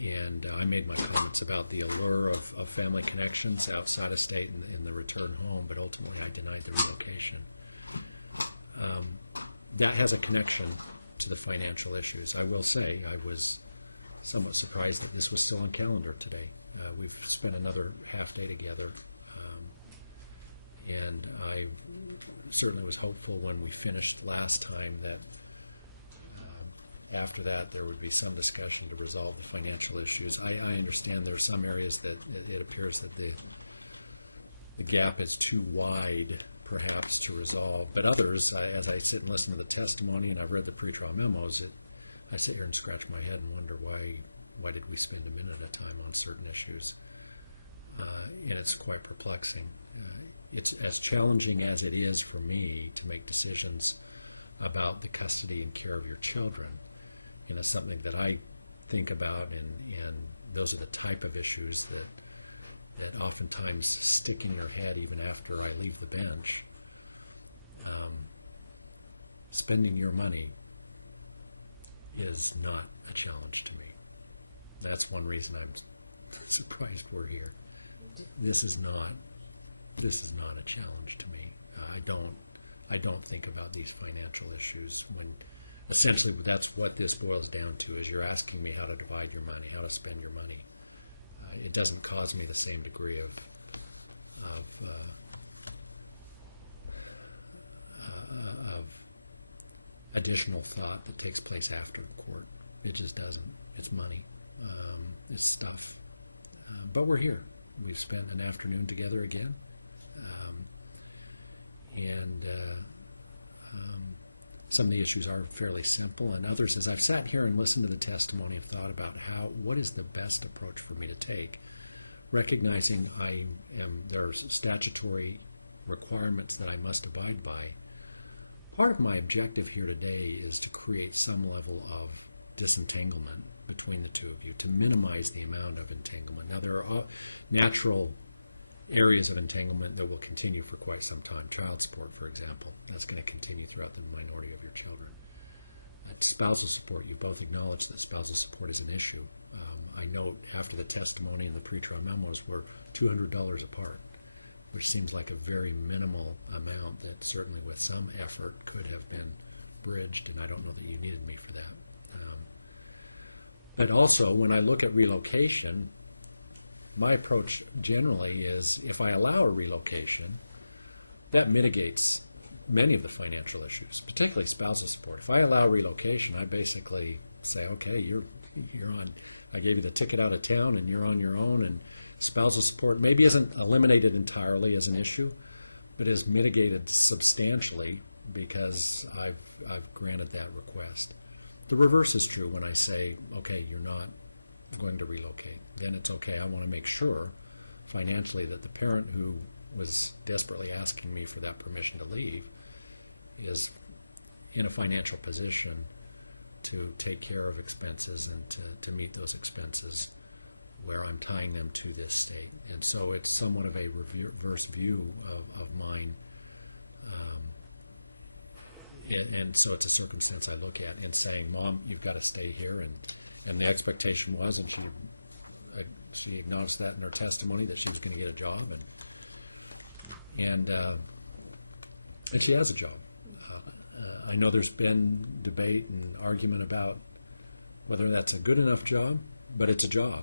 And I made my comments about the allure of family connections outside of state and the return home, but ultimately I denied the relocation. That has a connection to the financial issues. I will say I was somewhat surprised that this was still on calendar today. We've spent another half day together, and I certainly was hopeful when we finished last time that after that there would be some discussion to resolve the financial issues. I understand there are some areas that it appears that the gap is too wide perhaps to resolve, but others, as I sit and listen to the testimony and I've read the pretrial memos, I sit here and scratch my head and wonder why did we spend a minute at a time on certain issues? And it's quite perplexing. It's as challenging as it is for me to make decisions about the custody and care of your children. And it's something that I think about, and those are the type of issues that oftentimes stick in your head even after I leave the bench. Spending your money is not a challenge to me. That's one reason I'm surprised we're here. This is not a challenge to me. I don't think about these financial issues when essentially that's what this boils down to, is you're asking me how to divide your money, how to spend your money. It doesn't cause me the same degree of additional thought that takes place after the court. It just doesn't. It's money. It's stuff. But we're here. We've spent an afternoon together again. Some of the issues are fairly simple, and others, as I've sat here and listened to the testimony, have thought about what is the best approach for me to take, recognizing there are statutory requirements that I must abide by. Part of my objective here today is to create some level of disentanglement between the two of you, to minimize the amount of entanglement. Now, there are natural areas of entanglement that will continue for quite some time. Child support, for example, that's going to continue throughout the minority of your children. Spousal support, you both acknowledge that spousal support is an issue. I note after the testimony and the pretrial memos were $200 apart, which seems like a very minimal amount that certainly with some effort could have been bridged, and I don't know that you needed me for that. But also, when I look at relocation, my approach generally is if I allow a relocation, that mitigates many of the financial issues, particularly spousal support. If I allow relocation, I basically say, okay, you're on, I gave you the ticket out of town and you're on your own, and spousal support maybe isn't eliminated entirely as an issue, but is mitigated substantially because I've granted that request. The reverse is true when I say, okay, you're not going to relocate. Then it's okay. I want to make sure financially that the parent who was desperately asking me for that permission to leave is in a financial position to take care of expenses and to meet those expenses where I'm tying them to this state. And so it's somewhat of a reverse view of mine. And so it's a circumstance I look at and saying, Mom, you've got to stay here. And the expectation was, and she acknowledged that in her testimony, that she was going to get a job. And she has a job. I know there's been debate and argument about whether that's a good enough job, but it's a job.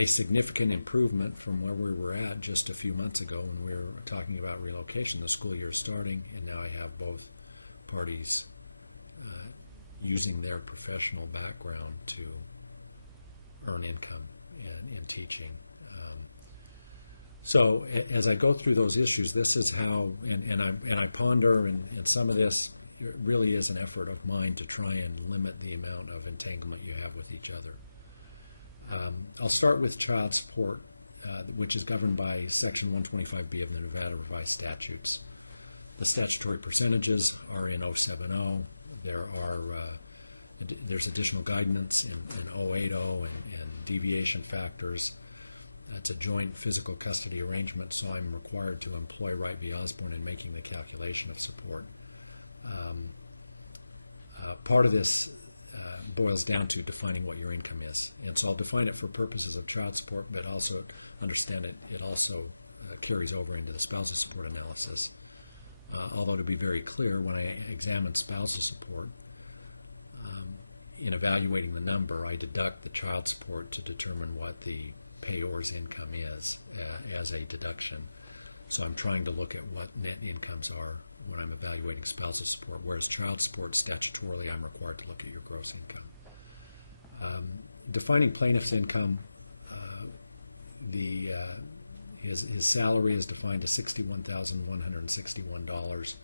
a significant improvement from where we were at just a few months ago when we were talking about relocation. The school year is starting, and now I have both parties using their professional background to earn income in teaching. So as I go through those issues, this is how, and I ponder, and some of this really is an effort of mine to try and limit the amount of entanglement you have with each other. I'll start with child support, which is governed by Section 125B of the Nevada Revised Statutes. The statutory percentages are in 070. There's additional guidance in 080 and deviation factors. It's a joint physical custody arrangement, so I'm required to employ Wright v. Osborne in making the calculation of support. Part of this boils down to defining what your income is. And so I'll define it for purposes of child support, but also understand it also carries over into the spousal support analysis. Although to be very clear, when I examine spousal support, in evaluating the number, I deduct the child support to determine what the payor's income is as a deduction. So I'm trying to look at what net incomes are when I'm evaluating spousal support, whereas child support, statutorily, I'm required to look at your gross income. Defining plaintiff's income, his salary is defined as $61,161.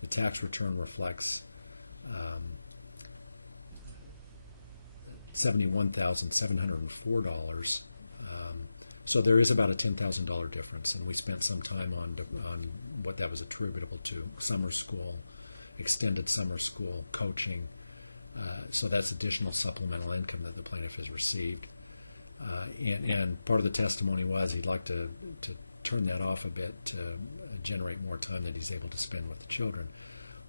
The tax return reflects $71,704. So there is about a $10,000 difference, and we spent some time on what that was attributable to: summer school, extended summer school, coaching. So that's additional supplemental income that the plaintiff has received. And part of the testimony was he'd like to turn that off a bit to generate more time that he's able to spend with the children.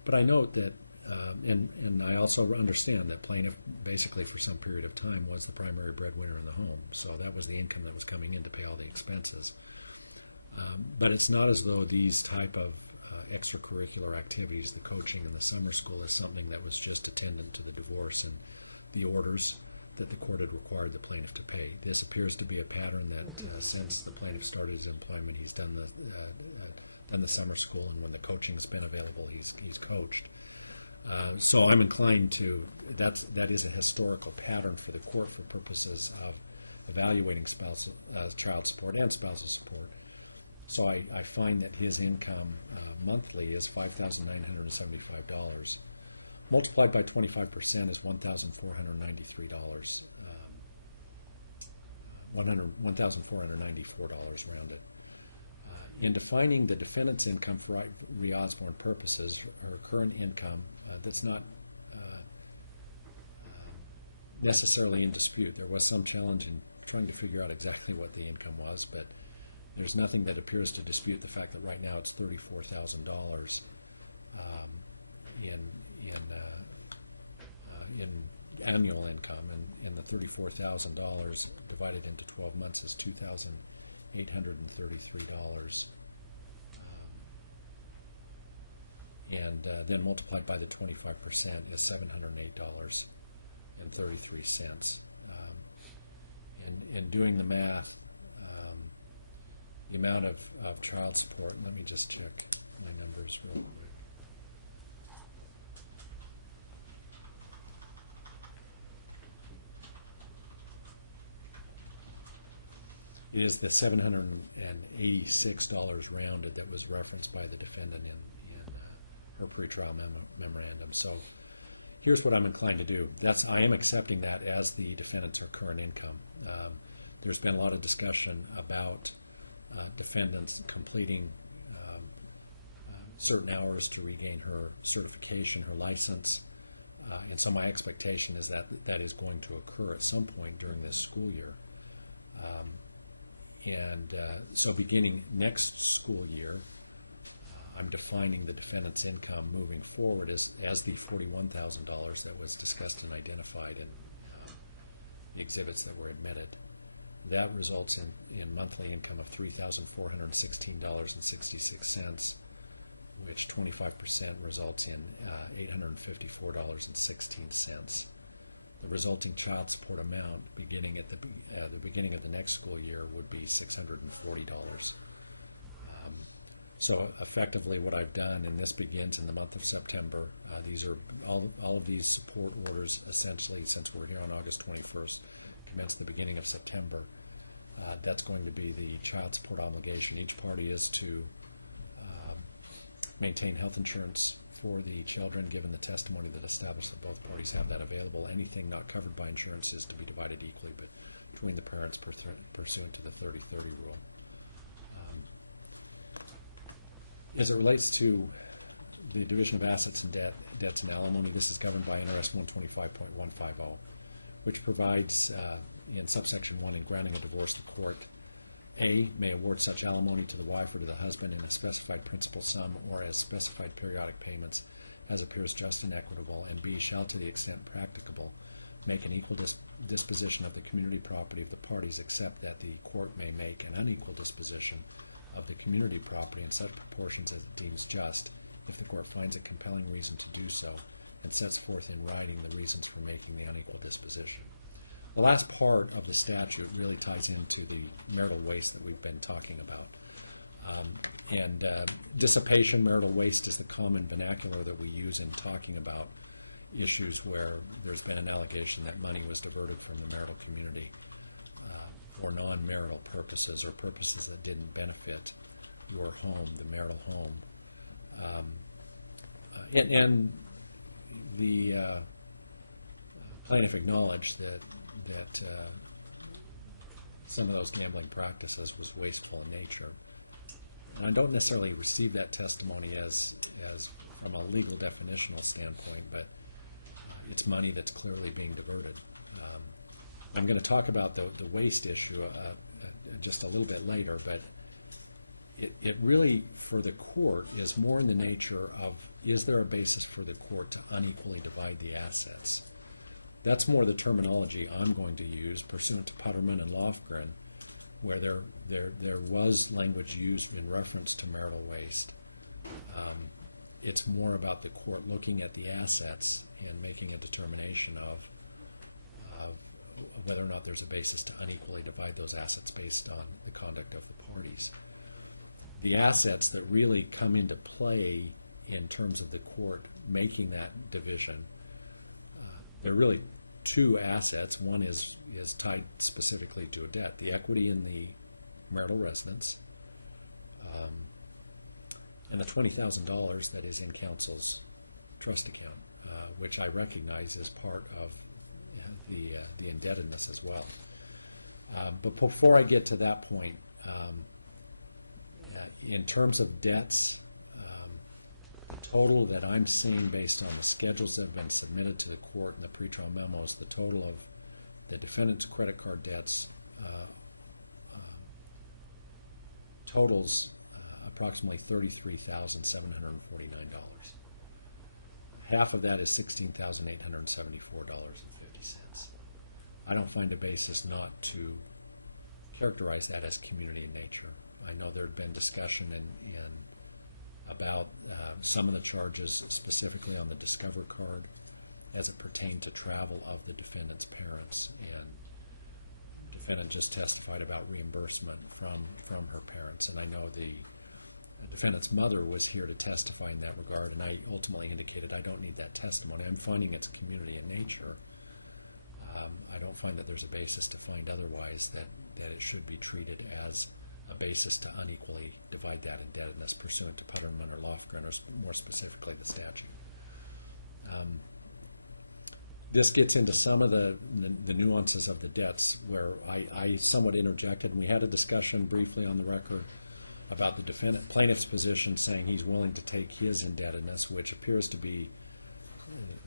But I note that, and I also understand that plaintiff basically for some period of time was the primary breadwinner in the home. So that was the income that was coming in to pay all the expenses. But it's not as though these type of extracurricular activities, the coaching and the summer school, is something that was just attendant to the divorce and the orders that the court had required the plaintiff to pay. This appears to be a pattern that since the plaintiff started his employment, he's done the summer school, and when the coaching's been available, he's coached. So I'm inclined to, that is a historical pattern for the court for purposes of evaluating child support and spousal support. So I find that his income monthly is $5,975. Multiplied by 25% is $1,493. $1,494 rounded. In defining the defendant's income for Wright v. Osborne purposes, her current income, that's not necessarily in dispute. There was some challenge in trying to figure out exactly what the income was, but there's nothing that appears to dispute the fact that right now it's $34,000 in annual income, and the $34,000 divided into 12 months is $2,833. And then multiplied by the 25% is $708.33. And doing the math, the amount of child support, let me just check my numbers real quick. It is the $786 rounded that was referenced by the defendant in her pretrial memorandum. So here's what I'm inclined to do. I am accepting that as the defendant's her current income. There's been a lot of discussion about defendants completing certain hours to regain her certification, her license. And so my expectation is that that is going to occur at some point during this school year. So beginning next school year, I'm defining the defendant's income moving forward as the $41,000 that was discussed and identified in the exhibits that were admitted. That results in monthly income of $3,416.66, which 25% results in $854.16. the resulting child support amount beginning at the beginning of the next school year would be $640. So effectively what I've done, and this begins in the month of September, these are all of these support orders essentially, since we're here on August 21st, commence the beginning of September. That's going to be the child support obligation. Each party is to maintain health insurance for the children, given the testimony that established that both parties have that available. Anything not covered by insurance is to be divided equally, but between the parents pursuant to the 30-30 rule. As it relates to the division of assets and debts and alimony, this is governed by NRS 125.150, which provides in subsection 1, in granting a divorce, the court A, may award such alimony to the wife or to the husband in a specified principal sum or as specified periodic payments as appears just and equitable, and B, shall, to the extent practicable, make an equal disposition of the community property of the parties, except that the court may make an unequal disposition of the community property in such proportions as it deems just, if the court finds a compelling reason to do so, and sets forth in writing the reasons for making the unequal disposition. The last part of the statute really ties into the marital waste that we've been talking about. Dissipation, marital waste is the common vernacular that we use in talking about issues where there's been an allegation that money was diverted from the marital community for non-marital purposes or purposes that didn't benefit your home, the marital home. And the plaintiff acknowledged that some of those gambling practices was wasteful in nature. I don't necessarily receive that testimony as from a legal definitional standpoint, but it's money that's clearly being diverted. I'm going to talk about the waste issue just a little bit later, but it really, for the court, is more in the nature of, is there a basis for the court to unequally divide the assets? That's more the terminology I'm going to use pursuant to Putterman and Lofgren, where there was language used in reference to marital waste. It's more about the court looking at the assets and making a determination of whether or not there's a basis to unequally divide those assets based on the conduct of the parties. The assets that really come into play in terms of the court making that division, there are really two assets. One is tied specifically to a debt, the equity in the marital residence, and the $20,000 that is in counsel's trust account, which I recognize as part of the indebtedness as well. But before I get to that point, in terms of debts, total that I'm seeing based on the schedules that have been submitted to the court in the pretrial memos, the total of the defendant's credit card debts totals approximately $33,749. Half of that is $16,874.50. I don't find a basis not to characterize that as community in nature. I know there have been discussion about some of the charges specifically on the Discover card as it pertained to travel of the defendant's parents, and the defendant just testified about reimbursement from her parents, and I know the defendant's mother was here to testify in that regard, and I ultimately indicated I don't need that testimony. I'm finding it's community in nature. I don't find that there's a basis to find otherwise that it should be treated as a basis to unequally divide that indebtedness pursuant to Putterman or Lofgren, or more specifically the statute. This gets into some of the nuances of the debts where I somewhat interjected, and we had a discussion briefly on the record about the plaintiff's position, saying he's willing to take his indebtedness, which appears to be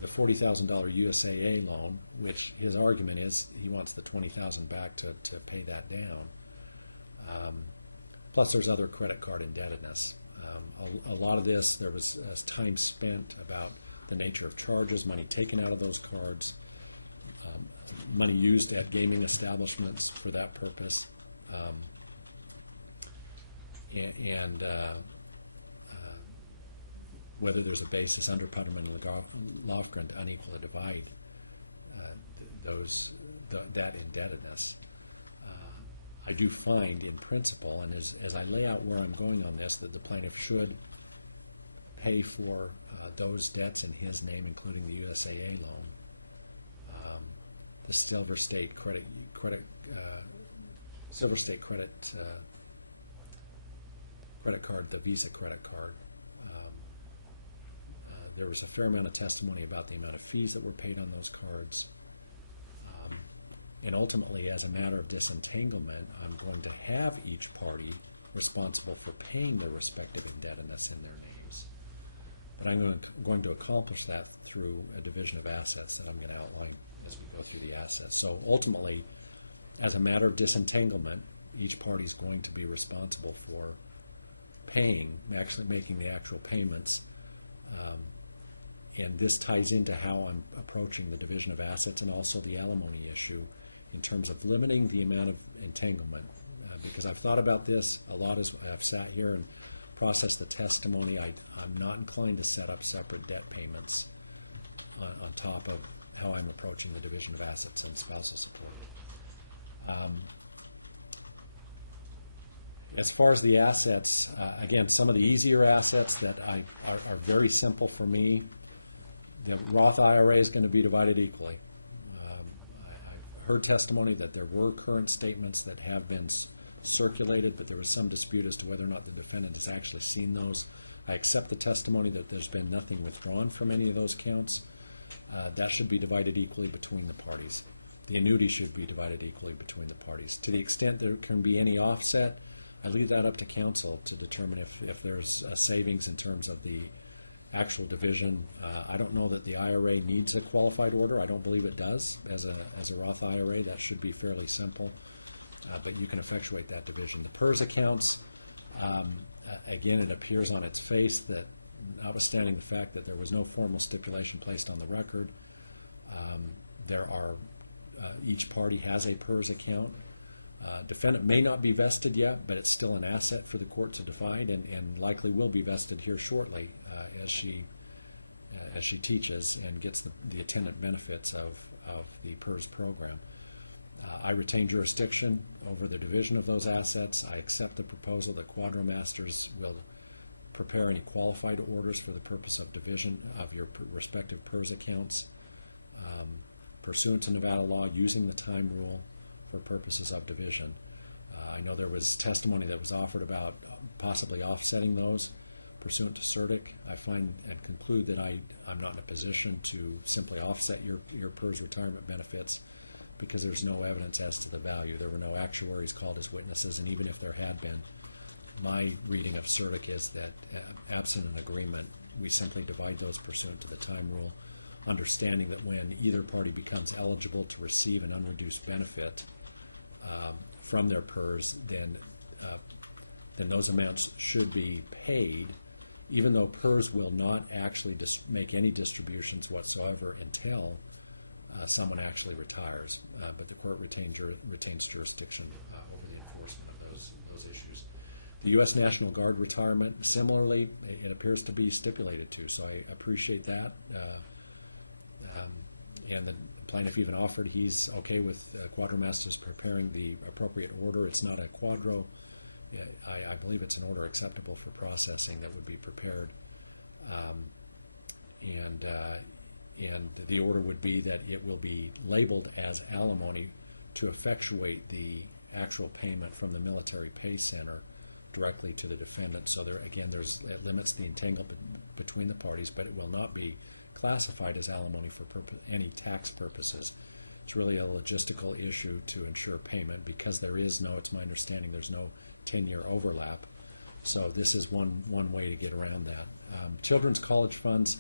the $40,000 USAA loan, which his argument is he wants the $20,000 back to pay that down. Plus there's other credit card indebtedness. A lot of this, there was time spent about the nature of charges, money taken out of those cards, money used at gaming establishments for that purpose, and whether there's a basis under Putterman and Lofgren to unequally divide that indebtedness. I do find in principle, and as I lay out where I'm going on this, that the plaintiff should pay for those debts in his name, including the USAA loan, the Silver State credit card, the Visa credit card. There was a fair amount of testimony about the amount of fees that were paid on those cards. And ultimately, as a matter of disentanglement, I'm going to have each party responsible for paying their respective indebtedness in their names. And I'm going to accomplish that through a division of assets that I'm going to outline as we go through the assets. So ultimately, as a matter of disentanglement, each party is going to be responsible for paying, actually making the actual payments. And this ties into how I'm approaching the division of assets and also the alimony issue in terms of limiting the amount of entanglement. Because I've thought about this a lot as I've sat here and processed the testimony. I'm not inclined to set up separate debt payments on top of how I'm approaching the division of assets on spousal support. As far as the assets, again, some of the easier assets that are very simple for me. The Roth IRA is going to be divided equally. I've heard testimony that there were current statements that have been circulated, but there was some dispute as to whether or not the defendant has actually seen those. I accept the testimony that there's been nothing withdrawn from any of those counts. That should be divided equally between the parties. The annuity should be divided equally between the parties. To the extent there can be any offset, I leave that up to counsel to determine if there's savings in terms of the actual division. I don't know that the IRA needs a qualified order. I don't believe it does. As a Roth IRA, that should be fairly simple, but you can effectuate that division. The PERS accounts, again, it appears on its face that, notwithstanding the fact that there was no formal stipulation placed on the record, each party has a PERS account. Defendant may not be vested yet, but it's still an asset for the court to divide, and likely will be vested here shortly as she teaches and gets the attendant benefits of the PERS program. I retain jurisdiction over the division of those assets. I accept the proposal that Quadramasters will prepare any qualified orders for the purpose of division of your respective PERS accounts pursuant to Nevada law, using the time rule for purposes of division. I know there was testimony that was offered about possibly offsetting those pursuant to CERDIC. I find and conclude that I'm not in a position to simply offset your PERS retirement benefits because there's no evidence as to the value. There were no actuaries called as witnesses, and even if there had been, my reading of CERDIC is that absent an agreement, we simply divide those pursuant to the time rule, understanding that when either party becomes eligible to receive an unreduced benefit from their PERS, then those amounts should be paid, even though PERS will not actually make any distributions whatsoever until someone actually retires. But the court retains jurisdiction over the enforcement of those issues. The U.S. National Guard retirement, similarly, it appears to be stipulated to, so I appreciate that. And the plaintiff even offered he's okay with Quadramasters preparing the appropriate order. It's not a quadro. I believe it's an order acceptable for processing that would be prepared. And the order would be that it will be labeled as alimony to effectuate the actual payment from the Military Pay Center directly to the defendant. So there, again, it limits the entanglement between the parties, but it will not be classified as alimony for any tax purposes. It's really a logistical issue to ensure payment because it's my understanding, there's no 10-year overlap. So this is one way to get around that. Children's college funds,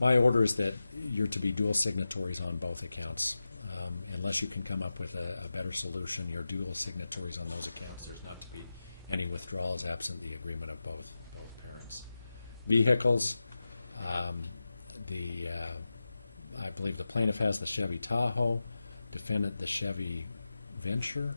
my order is that you're to be dual signatories on both accounts. Unless you can come up with a better solution, you're dual signatories on those accounts. There's not to be any withdrawals absent the agreement of both parents. Vehicles, I believe the plaintiff has the Chevy Tahoe, defendant the Chevy Venture.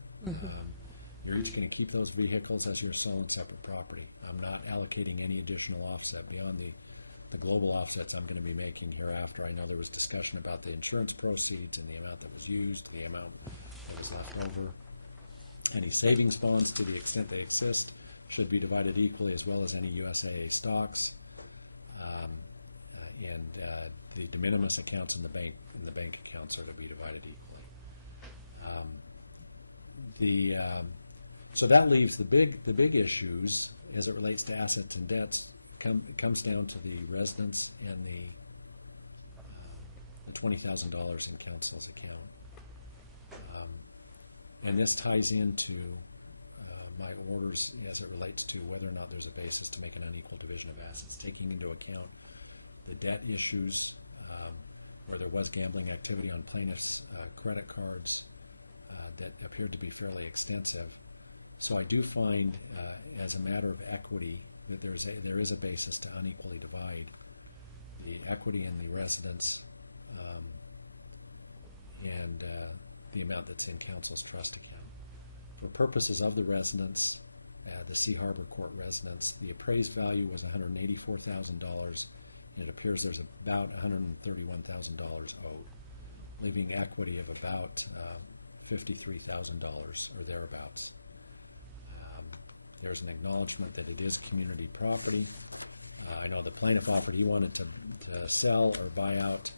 You're each going to keep those vehicles as your sole and separate property. I'm not allocating any additional offset beyond the the global offsets I'm going to be making hereafter. I know there was discussion about the insurance proceeds and the amount that was used, the amount that was left over. Any savings bonds, to the extent they exist, should be divided equally, as well as any USAA stocks, and the de minimis accounts in the bank accounts are to be divided equally. So that leaves the big issues as it relates to assets and debts. Comes down to the residence and the $20,000 in counsel's account. And this ties into my orders as it relates to whether or not there's a basis to make an unequal division of assets, taking into account the debt issues, where there was gambling activity on plaintiff's credit cards that appeared to be fairly extensive. So I do find, as a matter of equity, that there is a basis to unequally divide the equity in the residence and the amount that's in counsel's trust account. For purposes of the residence, the Sea Harbor Court residence, the appraised value was $184,000, and it appears there's about $131,000 owed, leaving equity of about $53,000 or thereabouts. There's an acknowledgement that it is community property. I know the plaintiff offered he wanted to sell or buy out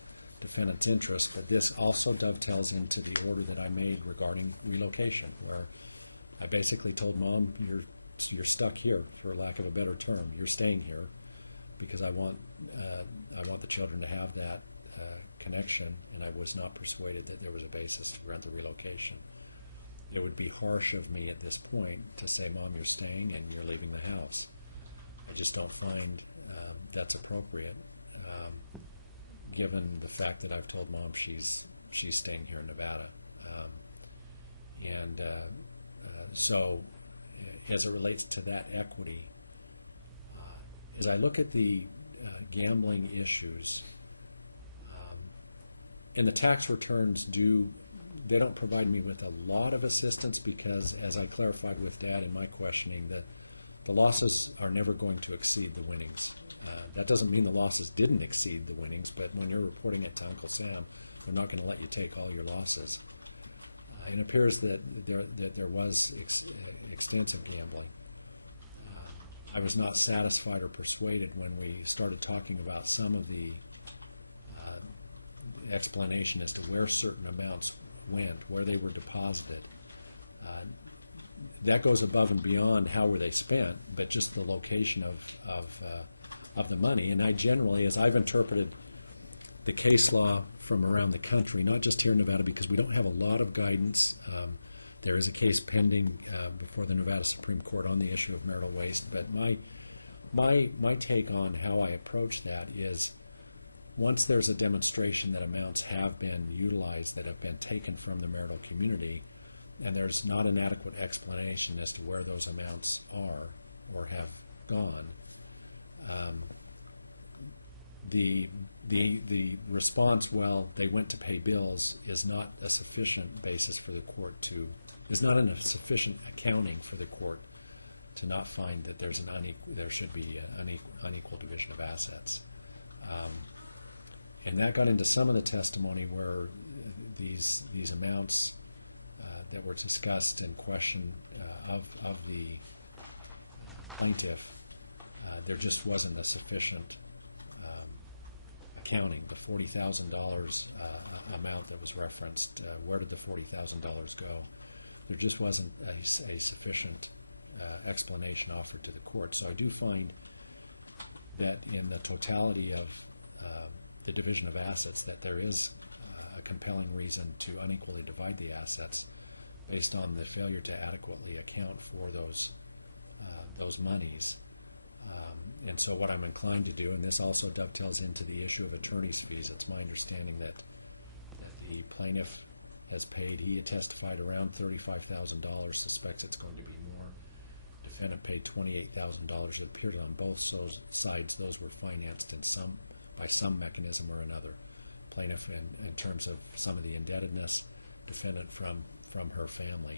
defendant's interest, but this also dovetails into the order that I made regarding relocation, where I basically told Mom, you're stuck here, for lack of a better term. You're staying here because I want the children to have that connection, and I was not persuaded that there was a basis to grant the relocation. It would be harsh of me at this point to say, Mom, you're staying and you're leaving the house. I just don't find that's appropriate, given the fact that I've told Mom she's staying here in Nevada. So as it relates to that equity, as I look at the gambling issues, and the tax returns they don't provide me with a lot of assistance, because, as I clarified with Dad in my questioning, that the losses are never going to exceed the winnings. That doesn't mean the losses didn't exceed the winnings, but when you're reporting it to Uncle Sam, they're not going to let you take all your losses. It appears that there was extensive gambling. I was not satisfied or persuaded when we started talking about some of the explanation as to where certain amounts went, where they were deposited. That goes above and beyond how were they spent, but just the location of the money. And I generally, as I've interpreted the case law from around the country, not just here in Nevada, because we don't have a lot of guidance. There is a case pending before the Nevada Supreme Court on the issue of marital waste, but my take on how I approach that is, once there's a demonstration that amounts have been utilized that have been taken from the marital community, and there's not an adequate explanation as to where those amounts are or have gone, the response, well, they went to pay bills, is not a sufficient basis for the court is not a sufficient accounting for the court to not find that there should be an unequal division of assets. And that got into some of the testimony where these amounts that were discussed and questioned of the plaintiff, there just wasn't a sufficient accounting. The $40,000 amount that was referenced, where did the $40,000 go? There just wasn't a sufficient explanation offered to the court. So I do find that in the totality of the division of assets, that there is a compelling reason to unequally divide the assets based on the failure to adequately account for those monies. And so what I'm inclined to do, and this also dovetails into the issue of attorney's fees, it's my understanding that the plaintiff has paid, he had testified, around $35,000, suspects it's going to be more. Defendant paid $28,000. It appeared on both sides those were financed by some mechanism or another. Plaintiff in terms of some of the indebtedness, defendant from her family.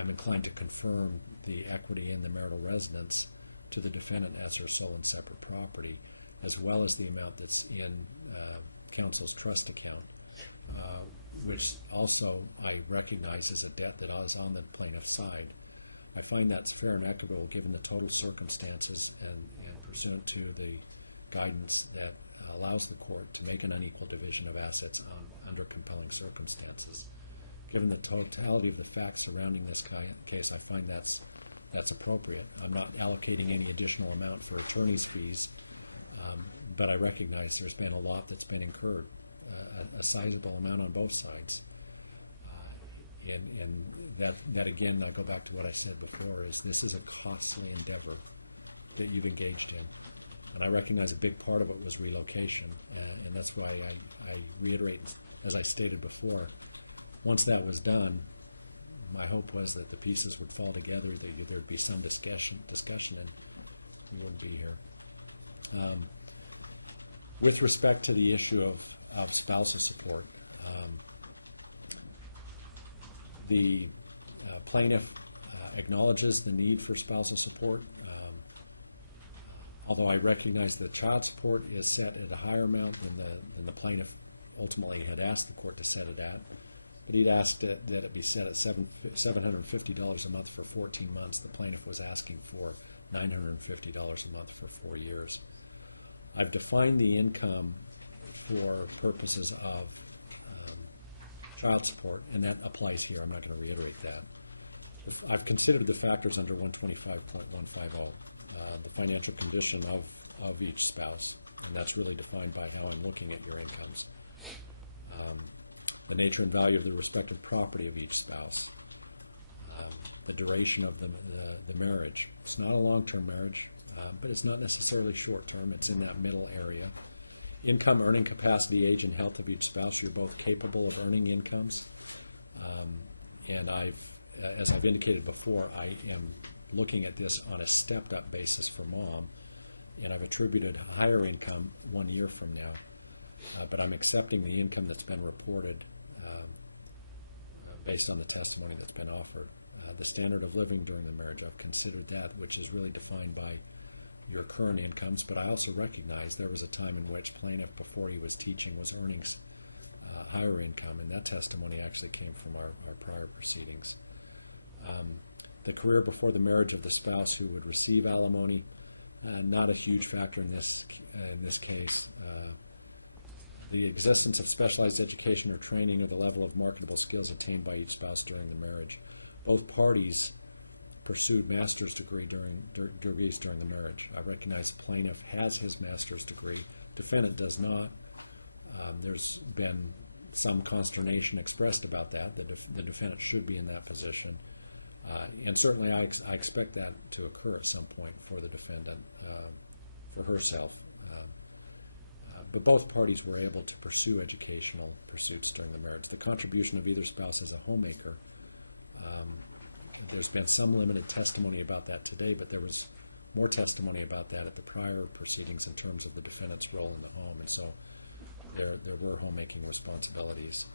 I'm inclined to confirm the equity in the marital residence to the defendant as her sole and separate property. as well as the amount that's in counsel's trust account, which also I recognize as a debt that is on the plaintiff's side. I find that's fair and equitable given the total circumstances and pursuant to the guidance that allows the court to make an unequal division of assets under compelling circumstances. Given the totality of the facts surrounding this case, I find that's appropriate. I'm not allocating any additional amount for attorney's fees, but I recognize there's been a lot that's been incurred, a sizable amount on both sides. And that again, I go back to what I said before, is this is a costly endeavor that you've engaged in. And I recognize a big part of it was relocation, and that's why I reiterate, as I stated before, once that was done, my hope was that the pieces would fall together, that there'd be some discussion, and we wouldn't be here. With respect to the issue of spousal support, the plaintiff acknowledges the need for spousal support. Although I recognize that child support is set at a higher amount than the plaintiff ultimately had asked the court to set it at. But he'd asked that it be set at $750 a month for 14 months. The plaintiff was asking for $950 a month for 4 years. I've defined the income for purposes of child support, and that applies here. I'm not going to reiterate that. I've considered the factors under 125.150, the financial condition of each spouse, and that's really defined by how I'm looking at your incomes. The nature and value of the respective property of each spouse, the duration of the marriage. It's not a long-term marriage, but it's not necessarily short-term. It's in that middle area. Income, earning capacity, age, and health of each spouse. You're both capable of earning incomes. And as I've indicated before, I am looking at this on a stepped-up basis for mom, and I've attributed higher income 1 year from now. But I'm accepting the income that's been reported based on the testimony that's been offered. The standard of living during the marriage, I've considered that, which is really defined by your current incomes, but I also recognize there was a time in which plaintiff, before he was teaching, was earning higher income, and that testimony actually came from our prior proceedings. The career before the marriage of the spouse who would receive alimony, not a huge factor in this case. The existence of specialized education or training or the level of marketable skills attained by each spouse during the marriage. Both parties pursued master's degrees during the marriage. I recognize the plaintiff has his master's degree. Defendant does not. There's been some consternation expressed about that. The defendant should be in that position. And certainly I expect that to occur at some point for the defendant, for herself. But both parties were able to pursue educational pursuits during the marriage. The contribution of either spouse as a homemaker, there's been some limited testimony about that today, but there was more testimony about that at the prior proceedings in terms of the defendant's role in the home, and so there were homemaking responsibilities.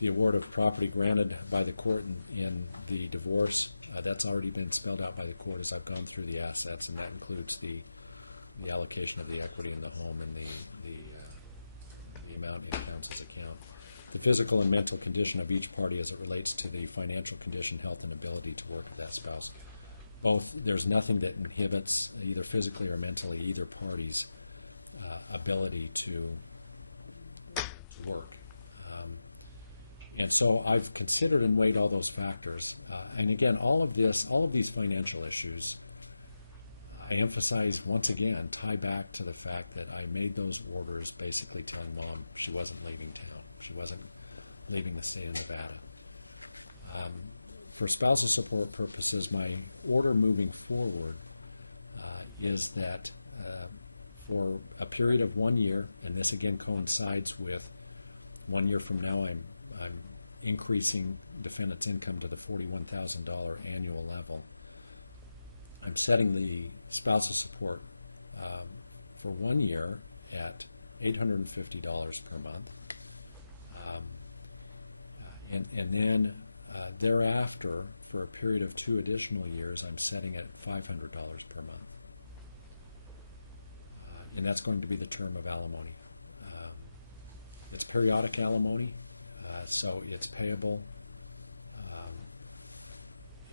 The award of property granted by the court in the divorce, that's already been spelled out by the court as I've gone through the assets, and that includes the allocation of the equity in the home and the amount in counsel's account. The physical and mental condition of each party as it relates to the financial condition, health, and ability to work with that spouse. There's nothing that inhibits either physically or mentally either party's ability to work. And so I've considered and weighed all those factors. And again, all of these financial issues, I emphasize once again, tie back to the fact that I made those orders basically telling mom she wasn't leaving town. She wasn't leaving the state of Nevada. For spousal support purposes, my order moving forward is that for a period of 1 year, and this again coincides with 1 year from now, I'm increasing defendant's income to the $41,000 annual level. I'm setting the spousal support for 1 year at $850 per month. And then thereafter, for a period of 2 additional years, I'm setting at $500 per month. and that's going to be the term of alimony. It's periodic alimony, so it's payable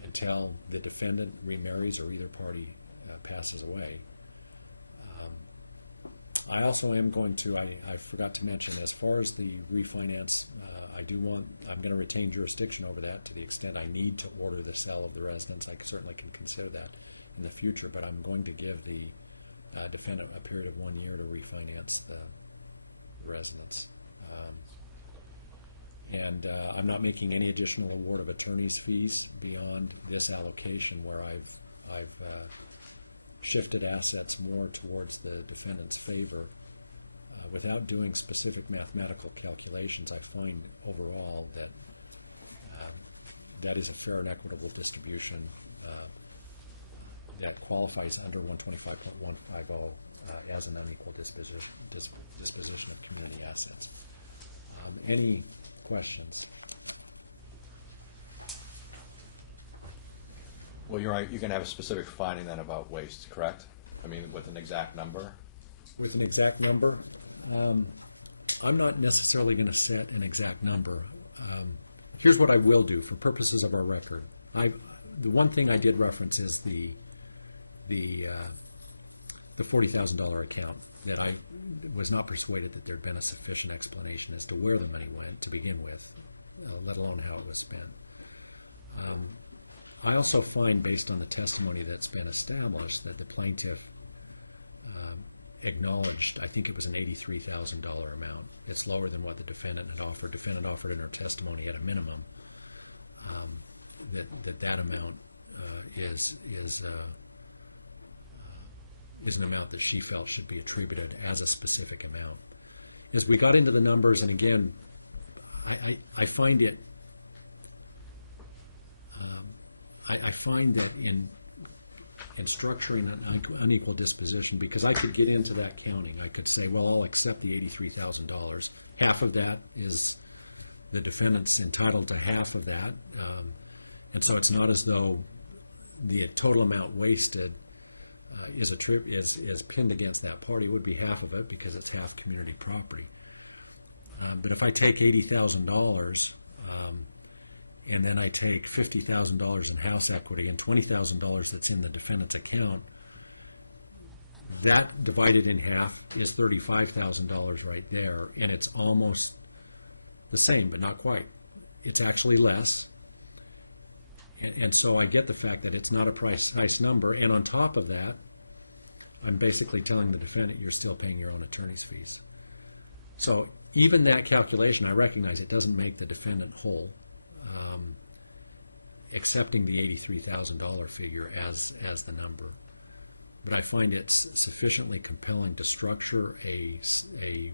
until the defendant remarries or either party passes away. I also am going to, I forgot to mention, as far as the refinance, I'm going to retain jurisdiction over that to the extent I need to order the sale of the residence. I certainly can consider that in the future, but I'm going to give the defendant a period of 1 year to refinance the residence. And I'm not making any additional award of attorney's fees beyond this allocation where I've shifted assets more towards the defendant's favor. Without doing specific mathematical calculations, I find overall that that is a fair and equitable distribution that qualifies under 125.150 as an unequal disposition of community assets. Any questions? Well, you're right. You can have a specific finding then about waste, correct? I mean, with an exact number? With an exact number? I'm not necessarily going to set an exact number. Here's what I will do for purposes of our record. The one thing I did reference is the $40,000 account that I was not persuaded that there had been a sufficient explanation as to where the money went to begin with, let alone how it was spent. I also find, based on the testimony that's been established, that the plaintiff acknowledged, I think it was an $83,000 amount. It's lower than what the defendant had offered. Defendant offered in her testimony at a minimum that amount is an amount that she felt should be attributed as a specific amount. As we got into the numbers, and again, I find it, I find that in structuring an unequal disposition, because I could get into that counting. I could say, well, I'll accept the $83,000. Half of that is the defendant's entitled to half of that. And so it's not as though the total amount wasted is pinned against that party. It would be half of it because it's half community property. But if I take $80,000 and then I take $50,000 in house equity and $20,000 that's in the defendant's account, that divided in half is $35,000 right there, and it's almost the same, but not quite. It's actually less. And so I get the fact that it's not a precise number, and on top of that, I'm basically telling the defendant you're still paying your own attorney's fees. So even that calculation, I recognize it doesn't make the defendant whole, accepting the $83,000 figure as the number. But I find it sufficiently compelling to structure a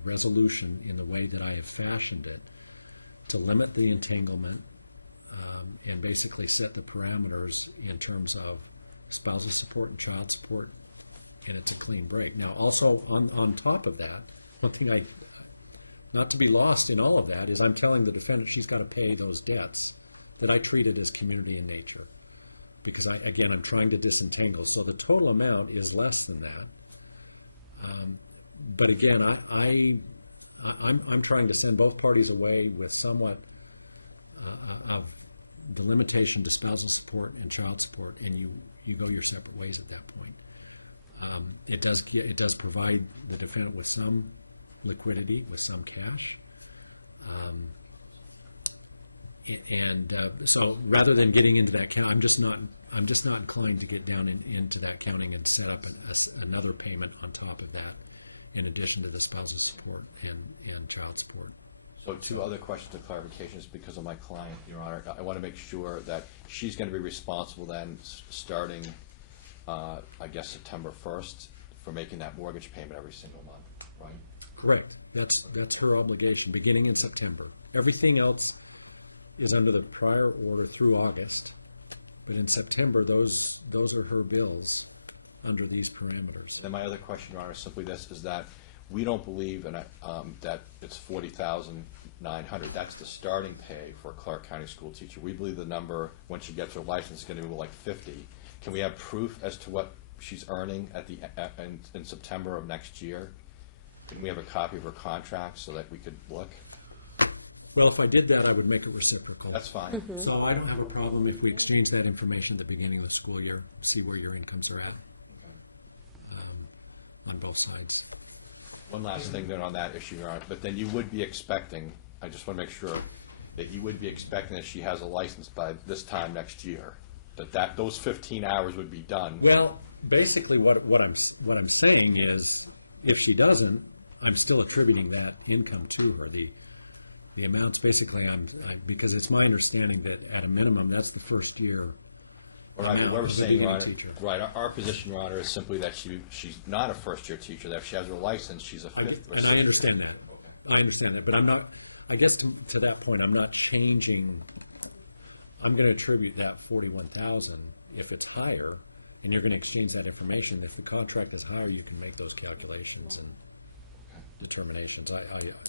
resolution in the way that I have fashioned it to limit the entanglement and basically set the parameters in terms of spousal support and child support, and it's a clean break. Now, also on top of that, something not to be lost in all of that is I'm telling the defendant she's got to pay those debts that I treated as community in nature, because I'm trying to disentangle. So the total amount is less than that. But again, I'm trying to send both parties away with somewhat of the limitation to spousal support and child support, and you go your separate ways at that point. It does provide the defendant with some liquidity, with some cash. So rather than getting into that count, I'm just not inclined to get down into that counting and set up another payment on top of that, in addition to the spousal support and child support. So two other questions of clarifications because of my client, Your Honor. I want to make sure that she's going to be responsible then, starting, I guess, September 1st, for making that mortgage payment every single month, right? Correct. That's her obligation, beginning in September. Everything else is under the prior order through August, but in September, those are her bills under these parameters. And then my other question, Your Honor, is simply this, is that we don't believe that it's $40,900. That's the starting pay for a Clark County school teacher. We believe the number, once she gets her license, is going to be more like $50,000. Can we have proof as to what she's earning in September of next year? Can we have a copy of her contract so that we could look? Well, if I did that, I would make it reciprocal. That's fine. So I don't have a problem if we exchange that information at the beginning of the school year, see where your incomes are at on both sides. One last thing then on that issue, Your Honor, but then you would be expecting, I just want to make sure, that you would be expecting that she has a license by this time next year, that those 15 hours would be done. Well, basically what I'm saying is, if she doesn't, I'm still attributing that income to her. The amounts basically because it's my understanding that at a minimum, that's the first year. All right, amount what we're of the saying, Your beginning Honor, teacher. right, our position, Your Honor, is simply that she's not a first-year teacher, that if she has her license, she's a fifth or And sixth. I understand that. Okay. I understand that, but I'm not, I guess to that point, I'm not changing, I'm gonna attribute that 41,000 if it's higher, and you're gonna exchange that information. If the contract is higher, you can make those calculations and determinations.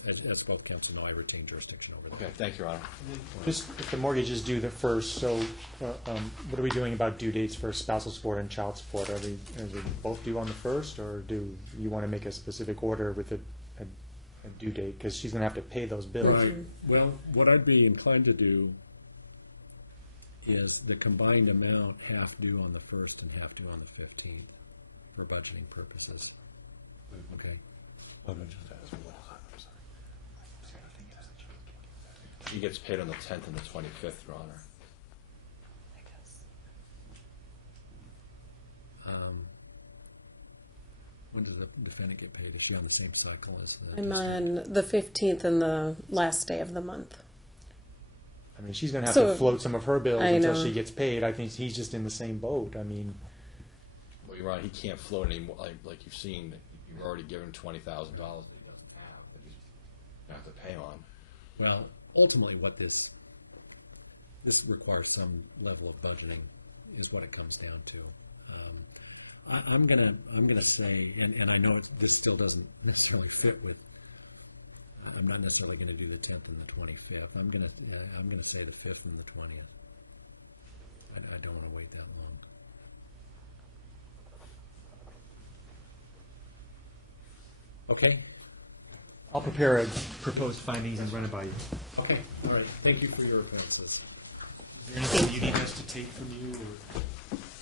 As both counsel know, I retain jurisdiction over that. Okay, thank you, Your Honor. Just if the mortgage is due the first, so what are we doing about due dates for spousal support and child support? Are they both due on the first, or do you want to make a specific order with a due date? Because she's going to have to pay those bills. Right. Well, what I'd be inclined to do is the combined amount half due on the 1st and half due on the 15th for budgeting purposes. Okay? She gets paid on the 10th and the 25th, Your Honor. When does the defendant get paid? Is she on the same cycle as? I'm on the 15th and the last day of the month. I mean, she's going to have So, to float some of her bills I until know. she gets paid. I think he's just in the same boat. I mean, Well, Your Honor, he can't float anymore, like you've seen, you've already given $20,000 that he doesn't have, that he's going to have to pay on. Well, ultimately, what this requires some level of budgeting is what it comes down to. I'm gonna say, and I know this still doesn't necessarily fit with. I'm not necessarily going to do the 10th and the 25th. I'm gonna say the 5th and the 20th. I don't want to wait that long. Okay. I'll prepare a proposed findings and run it by you. Okay. All right. Thank you for your offenses. Is there anything you need us to take from you? Or?